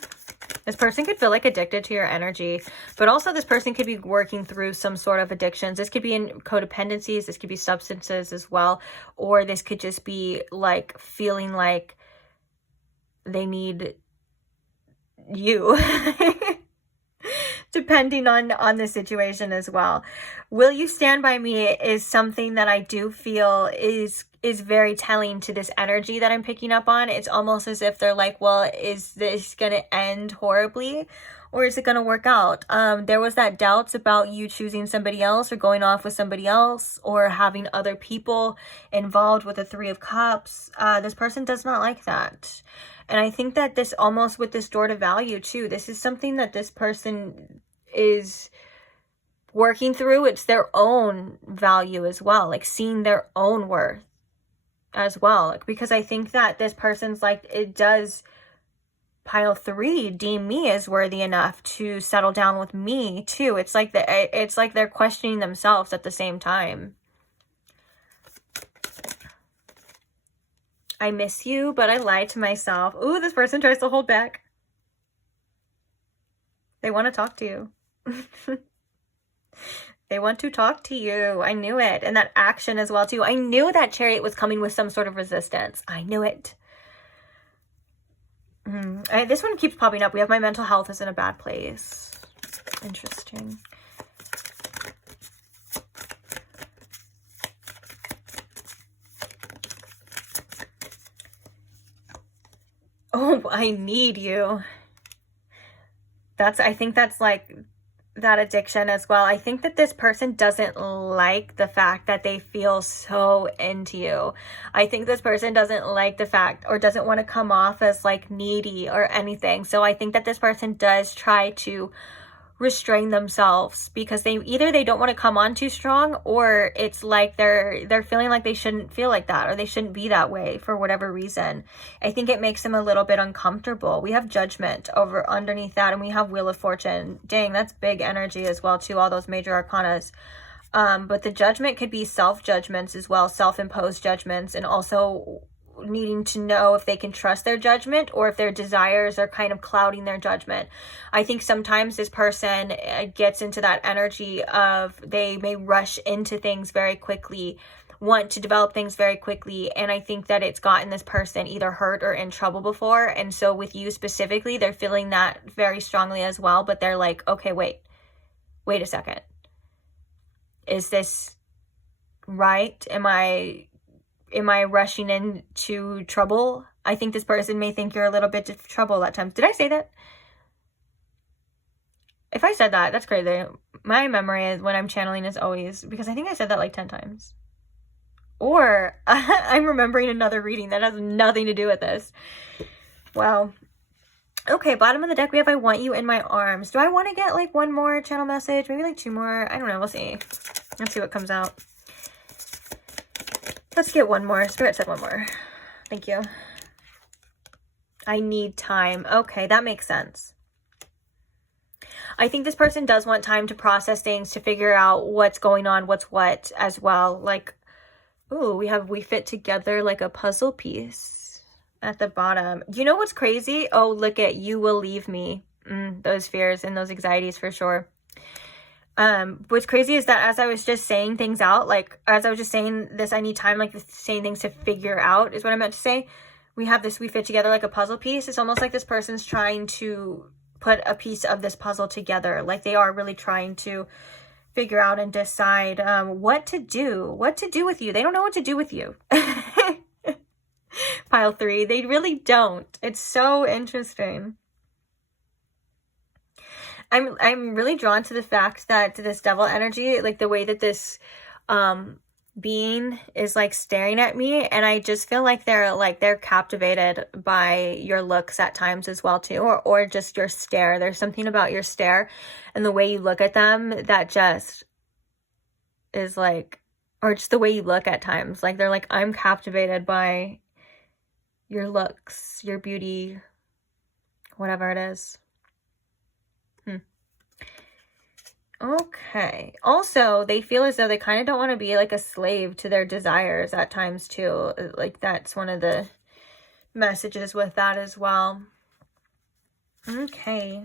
This person could feel like addicted to your energy, but also this person could be working through some sort of addictions. This could be in codependencies. This could be substances as well. Or this could just be like feeling like they need you. Depending on the situation as well. Will you stand by me is something that I do feel is very telling to this energy that I'm picking up on. It's almost as if they're like, well, is this going to end horribly, or is it going to work out? There was that doubts about you choosing somebody else, or going off with somebody else, or having other people involved with the 3 of Cups. This person does not like that. And I think that this almost with this door to value too, this is something that this person is working through. It's their own value as well, like seeing their own worth as well. Like, because I think that this person's like, it does pile 3 deem me as worthy enough to settle down with me too. It's like they're questioning themselves at the same time. I miss you, but I lied to myself. Ooh, this person tries to hold back. They want to talk to you. They want to talk to you. I knew it. And that action as well too. I knew that Chariot was coming with some sort of resistance. I knew it. This one keeps popping up. We have my mental health is in a bad place. Interesting. Oh, I need you. I think that's like that addiction as well. I think that this person doesn't like the fact that they feel so into you. I think this person doesn't like the fact, or doesn't want to come off as like needy or anything. So I think that this person does try to restrain themselves, because they don't want to come on too strong, or it's like they're feeling like they shouldn't feel like that, or they shouldn't be that way for whatever reason. I think it makes them a little bit uncomfortable. We have Judgment over underneath that, and we have Wheel of Fortune. Dang, that's big energy as well too, all those major arcanas. But the Judgment could be self-judgments as well, self-imposed judgments, and also needing to know if they can trust their judgment, or if their desires are kind of clouding their judgment. I think sometimes this person gets into that energy of they may rush into things very quickly want to develop things very quickly. And I think that it's gotten this person either hurt or in trouble before. And so with you specifically, they're feeling that very strongly as well. But they're like, okay, wait a second. Is this right? Am I rushing into trouble? I think this person may think you're a little bit of trouble at times. Did I say that? If I said that, that's crazy. My memory is when I'm channeling is always, because I think I said that like 10 times. Or I'm remembering another reading that has nothing to do with this. Wow. Okay, bottom of the deck, we have I want you in my arms. Do I want to get like one more channel message? Maybe like 2 more? I don't know. We'll see. Let's see what comes out. Let's get one more. Spirit said one more. Thank you. I need time. Okay, that makes sense. I think this person does want time to process things, to figure out what's going on, what's what as well. Like, ooh, we fit together like a puzzle piece at the bottom. You know what's crazy? Oh, look at you will leave me. Those fears and those anxieties for sure. What's crazy is that as I was just saying things out, like as I was just saying this, I need time, like saying things to figure out is what I meant to say. We have this, we fit together like a puzzle piece. It's almost like this person's trying to put a piece of this puzzle together. Like they are really trying to figure out and decide what to do with you. They don't know what to do with you. Pile 3, they really don't. It's so interesting. I'm really drawn to the fact that this devil energy, like the way that this being is like staring at me, and I just feel like they're captivated by your looks at times as well too, or just your stare. There's something about your stare and the way you look at them that just is like, or just the way you look at times, like they're like, I'm captivated by your looks, your beauty, whatever it is. Okay. Also, they feel as though they kind of don't want to be like a slave to their desires at times too. Like that's one of the messages with that as well. Okay.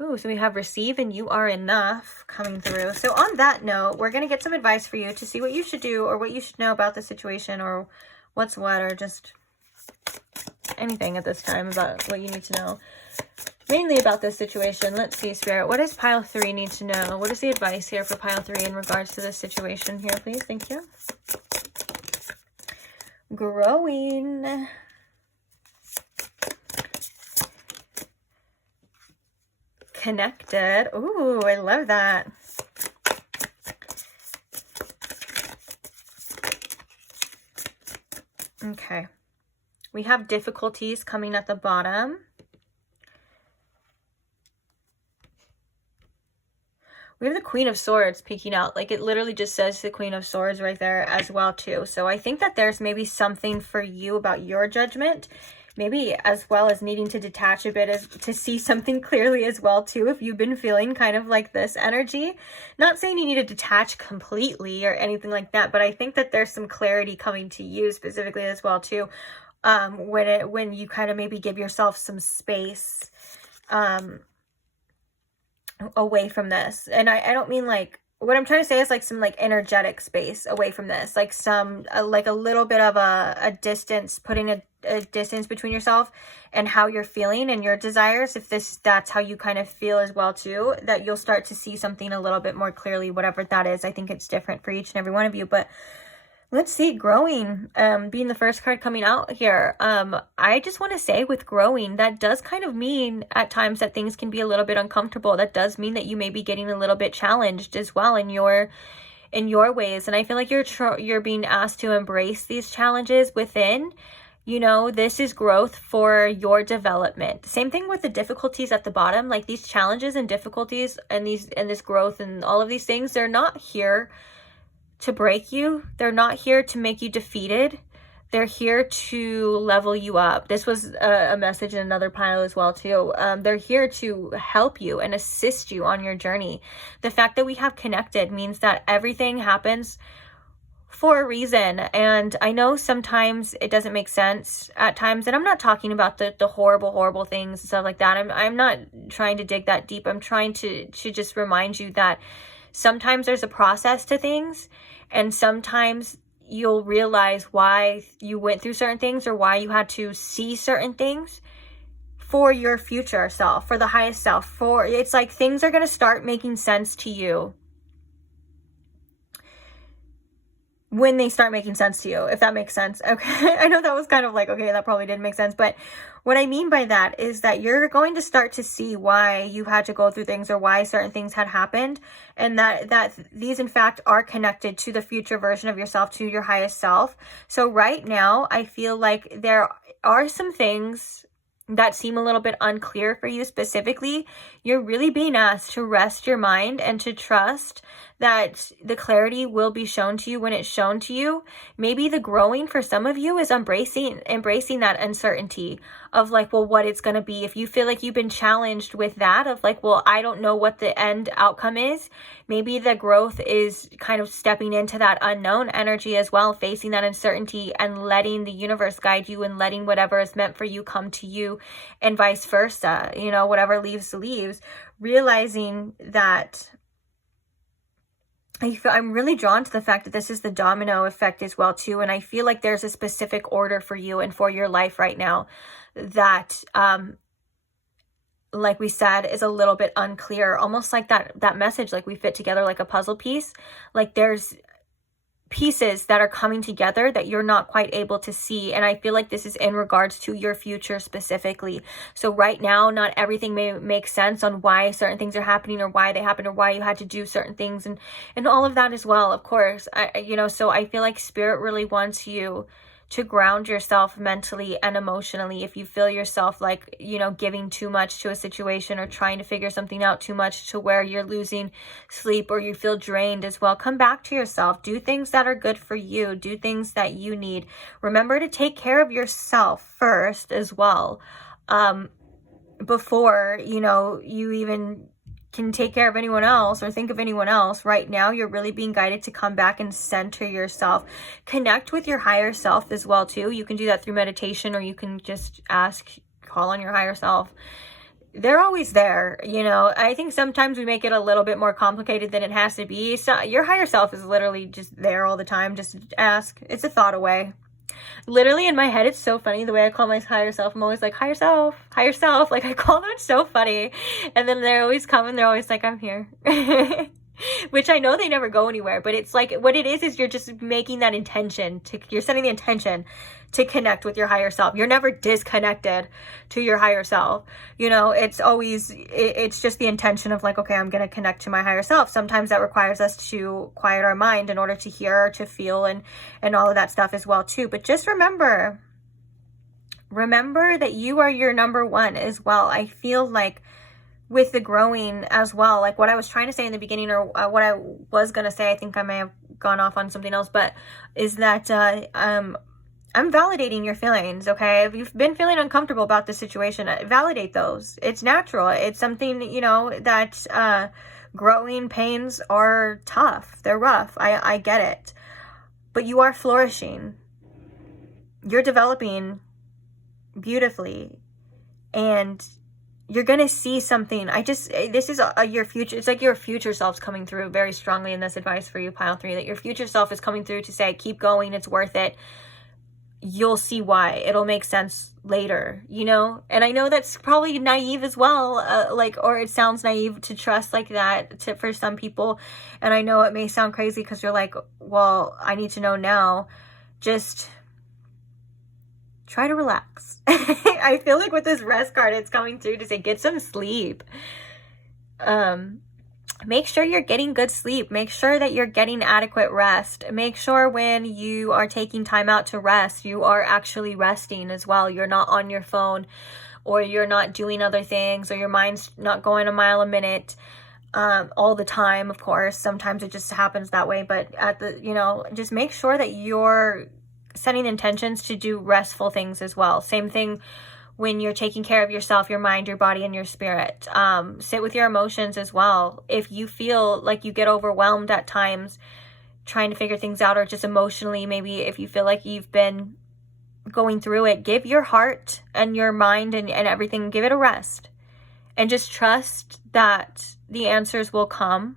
Ooh, so we have receive and you are enough coming through. So on that note, we're going to get some advice for you to see what you should do or what you should know about the situation or what's what, or just anything at this time about what you need to know. Mainly about this situation. Let's see, Spirit. What does pile 3 need to know? What is the advice here for pile 3 in regards to this situation here, please? Thank you. Growing. Connected. Ooh, I love that. Okay. We have difficulties coming at the bottom. We have the Queen of Swords peeking out. Like it literally just says the Queen of Swords right there as well too. So I think that there's maybe something for you about your judgment. Maybe as well as needing to detach a bit, as to see something clearly as well too. If you've been feeling kind of like this energy. Not saying you need to detach completely or anything like that. But I think that there's some clarity coming to you specifically as well too. When you kind of maybe give yourself some space. Away from this. And I don't mean like, what I'm trying to say is like some like energetic space away from this, like some like a little bit of a distance, putting a distance between yourself and how you're feeling and your desires. If that's how you kind of feel as well too, that you'll start to see something a little bit more clearly, whatever that is. I think it's different for each and every one of you, but let's see, growing, being the first card coming out here. I just want to say with growing, that does kind of mean at times that things can be a little bit uncomfortable. That does mean that you may be getting a little bit challenged as well in your ways. And I feel like you're being asked to embrace these challenges within. You know, this is growth for your development. Same thing with the difficulties at the bottom. Like these challenges and difficulties and this growth and all of these things, they're not here to break you. They're not here to make you defeated. They're here to level you up. This was a message in another pile as well too. They're here to help you and assist you on your journey. The fact that we have connected means that everything happens for a reason. And I know sometimes it doesn't make sense at times, and I'm not talking about the horrible things and stuff like that. I'm not trying to dig that deep. I'm trying to just remind you that sometimes there's a process to things, And sometimes you'll realize why you went through certain things or why you had to see certain things for your future self, for the highest self. It's like things are going to start making sense to you when they start making sense to you, if that makes sense. Okay. I know that was kind of like, okay, that probably didn't make sense. But what I mean by that is that you're going to start to see why you had to go through things or why certain things had happened. And that these, in fact, are connected to the future version of yourself, to your highest self. So right now, I feel like there are some things that seem a little bit unclear for you specifically. You're really being asked to rest your mind and to trust that the clarity will be shown to you when it's shown to you. Maybe the growing for some of you is embracing that uncertainty of like, well, what it's going to be. If you feel like you've been challenged with that of like, well, I don't know what the end outcome is. Maybe the growth is kind of stepping into that unknown energy as well, facing that uncertainty and letting the universe guide you and letting whatever is meant for you come to you, and vice versa. You know, whatever leaves, realizing that I'm really drawn to the fact that this is the domino effect as well too. And I feel like there's a specific order for you and for your life right now that, like we said, is a little bit unclear, almost like that message, like we fit together like a puzzle piece. Like there's pieces that are coming together that you're not quite able to see. And I feel like this is in regards to your future specifically. So right now, not everything may make sense on why certain things are happening or why they happened or why you had to do certain things and all of that as well, of course. So I feel like Spirit really wants you to ground yourself mentally and emotionally. If you feel yourself like, giving too much to a situation or trying to figure something out too much to where you're losing sleep or you feel drained as well, come back to yourself. Do things that are good for you. Do things that you need. Remember to take care of yourself first as well. Before, you even can take care of anyone else or think of anyone else. Right now, you're really being guided to come back and center yourself. Connect with your higher self as well, too. You can do that through meditation, or you can just call on your higher self. They're always there, I think sometimes we make it a little bit more complicated than it has to be. So your higher self is literally just there all the time. Just ask. It's a thought away. Literally in my head, it's so funny the way I call my higher self. I'm always like, higher self. Like I call them, it's so funny. And then they always come and they're always like, I'm here. Which I know they never go anywhere, but it's like, what it is you're just making that intention you're setting the intention to connect with your higher self. You're never disconnected to your higher self. It's always, it's just the intention of like, okay, I'm going to connect to my higher self. Sometimes that requires us to quiet our mind in order to hear, to feel, and all of that stuff as well too. But just remember that you are your number one as well. I feel like with the growing as well, like what I was trying to say in the beginning, or what I was going to say, I think I may have gone off on something else, but is that I'm validating your feelings, okay? If you've been feeling uncomfortable about the situation, validate those. It's natural. It's something, that growing pains are tough. They're rough. I get it. But you are flourishing. You're developing beautifully. And you're going to see something. This is your future. It's like your future self's coming through very strongly in this advice for you, pile 3, that your future self is coming through to say, keep going. It's worth it. You'll see why. It'll make sense later, And I know that's probably naive as well. Or it sounds naive to trust like that for some people. And I know it may sound crazy because you're like, well, I need to know now. Just try to relax. I feel like with this rest card, it's coming through to say, get some sleep. Make sure you're getting good sleep. Make sure that you're getting adequate rest. Make sure when you are taking time out to rest, you are actually resting as well. You're not on your phone, or you're not doing other things, or your mind's not going a mile a minute all the time. Of course, sometimes it just happens that way, but just make sure that you're setting intentions to do restful things as well. Same thing when you're taking care of yourself, your mind, your body, and your spirit. Sit with your emotions as well. If you feel like you get overwhelmed at times trying to figure things out, or just emotionally, maybe if you feel like you've been going through it, give your heart and your mind and everything, give it a rest. And just trust that the answers will come.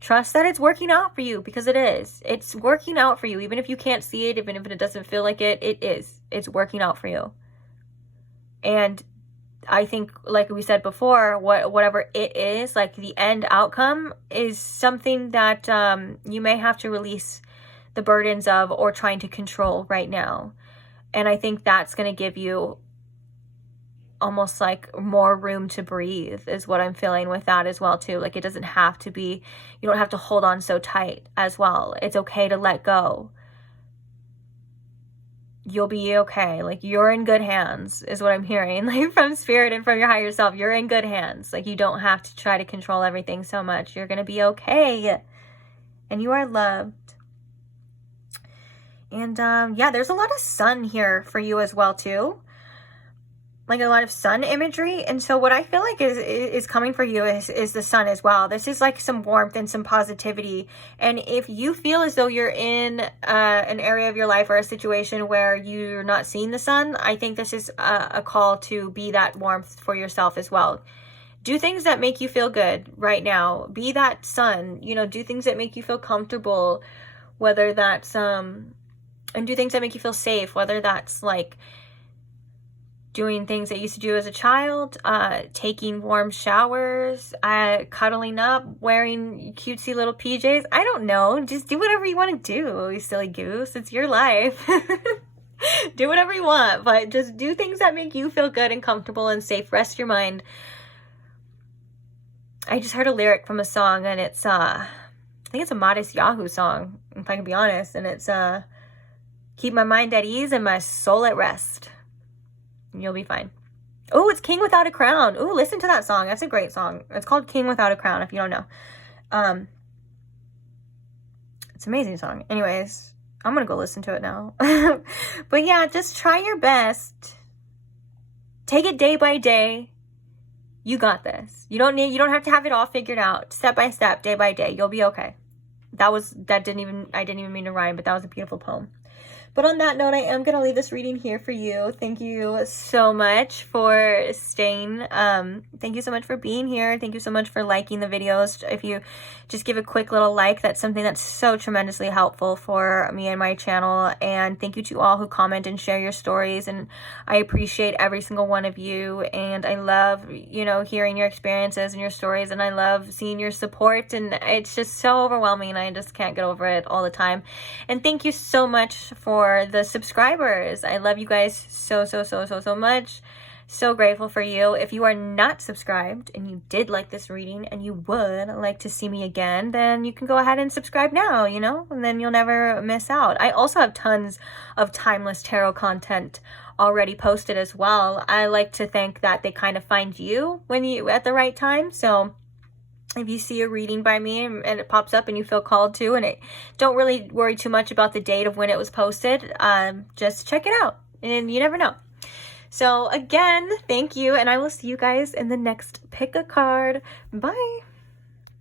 Trust that it's working out for you, because it is. It's working out for you. Even if you can't see it, even if it doesn't feel like it, it is. It's working out for you. And I think, like we said before, whatever it is, like the end outcome is something that you may have to release the burdens of or trying to control right now. And I think that's going to give you almost like more room to breathe, is what I'm feeling with that as well too. Like, it doesn't have to be, you don't have to hold on so tight as well. It's okay to let go. You'll be okay. Like, you're in good hands is what I'm hearing, like from spirit and from your higher self. You're in good hands. Like, you don't have to try to control everything so much. You're going to be okay. And you are loved. And yeah, there's a lot of sun here for you as well too. Like, a lot of sun imagery. And so what I feel like is coming for you is the sun as well. This is like some warmth and some positivity. And if you feel as though you're in an area of your life or a situation where you're not seeing the sun, I think this is a call to be that warmth for yourself as well. Do things that make you feel good right now. Be that sun, you know, do things that make you feel comfortable, whether that's, and do things that make you feel safe, whether that's like doing things that you used to do as a child, taking warm showers, cuddling up, wearing cutesy little PJs. I don't know. Just do whatever you want to do, you silly goose. It's your life. Do whatever you want, but just do things that make you feel good and comfortable and safe. Rest your mind. I just heard a lyric from a song, and it's, I think it's a Modest Yahoo song, if I can be honest. And it's, keep my mind at ease and my soul at rest. You'll be fine. Oh, it's King Without a Crown. Oh, listen to that song. That's a great song. It's called King Without a Crown, if you don't know. It's an amazing song. Anyways, I'm gonna go listen to it now. But yeah, just try your best. Take it day by day. You got this. You don't have to have it all figured out. Step by step, day by day. You'll be okay. I didn't even mean to rhyme, but that was a beautiful poem. But on that note, I am going to leave this reading here for you. Thank you so much for staying. Thank you so much for being here. Thank you so much for liking the videos. If you just give a quick little like, that's something that's so tremendously helpful for me and my channel. And thank you to all who comment and share your stories. And I appreciate every single one of you. And I love, you know, hearing your experiences and your stories. And I love seeing your support. And it's just so overwhelming. And I just can't get over it all the time. And thank you so much for the subscribers. I love you guys so much. So grateful for you. If you are not subscribed and you did like this reading and you would like to see me again, then you can go ahead and subscribe now, you know, and then you'll never miss out. I also have tons of timeless tarot content already posted as well. I like to think that they kind of find you when you at the right time. So if you see a reading by me and it pops up and you feel called to, and don't really worry too much about the date of when it was posted, just check it out, and you never know. So again, thank you, and I will see you guys in the next pick a card. Bye.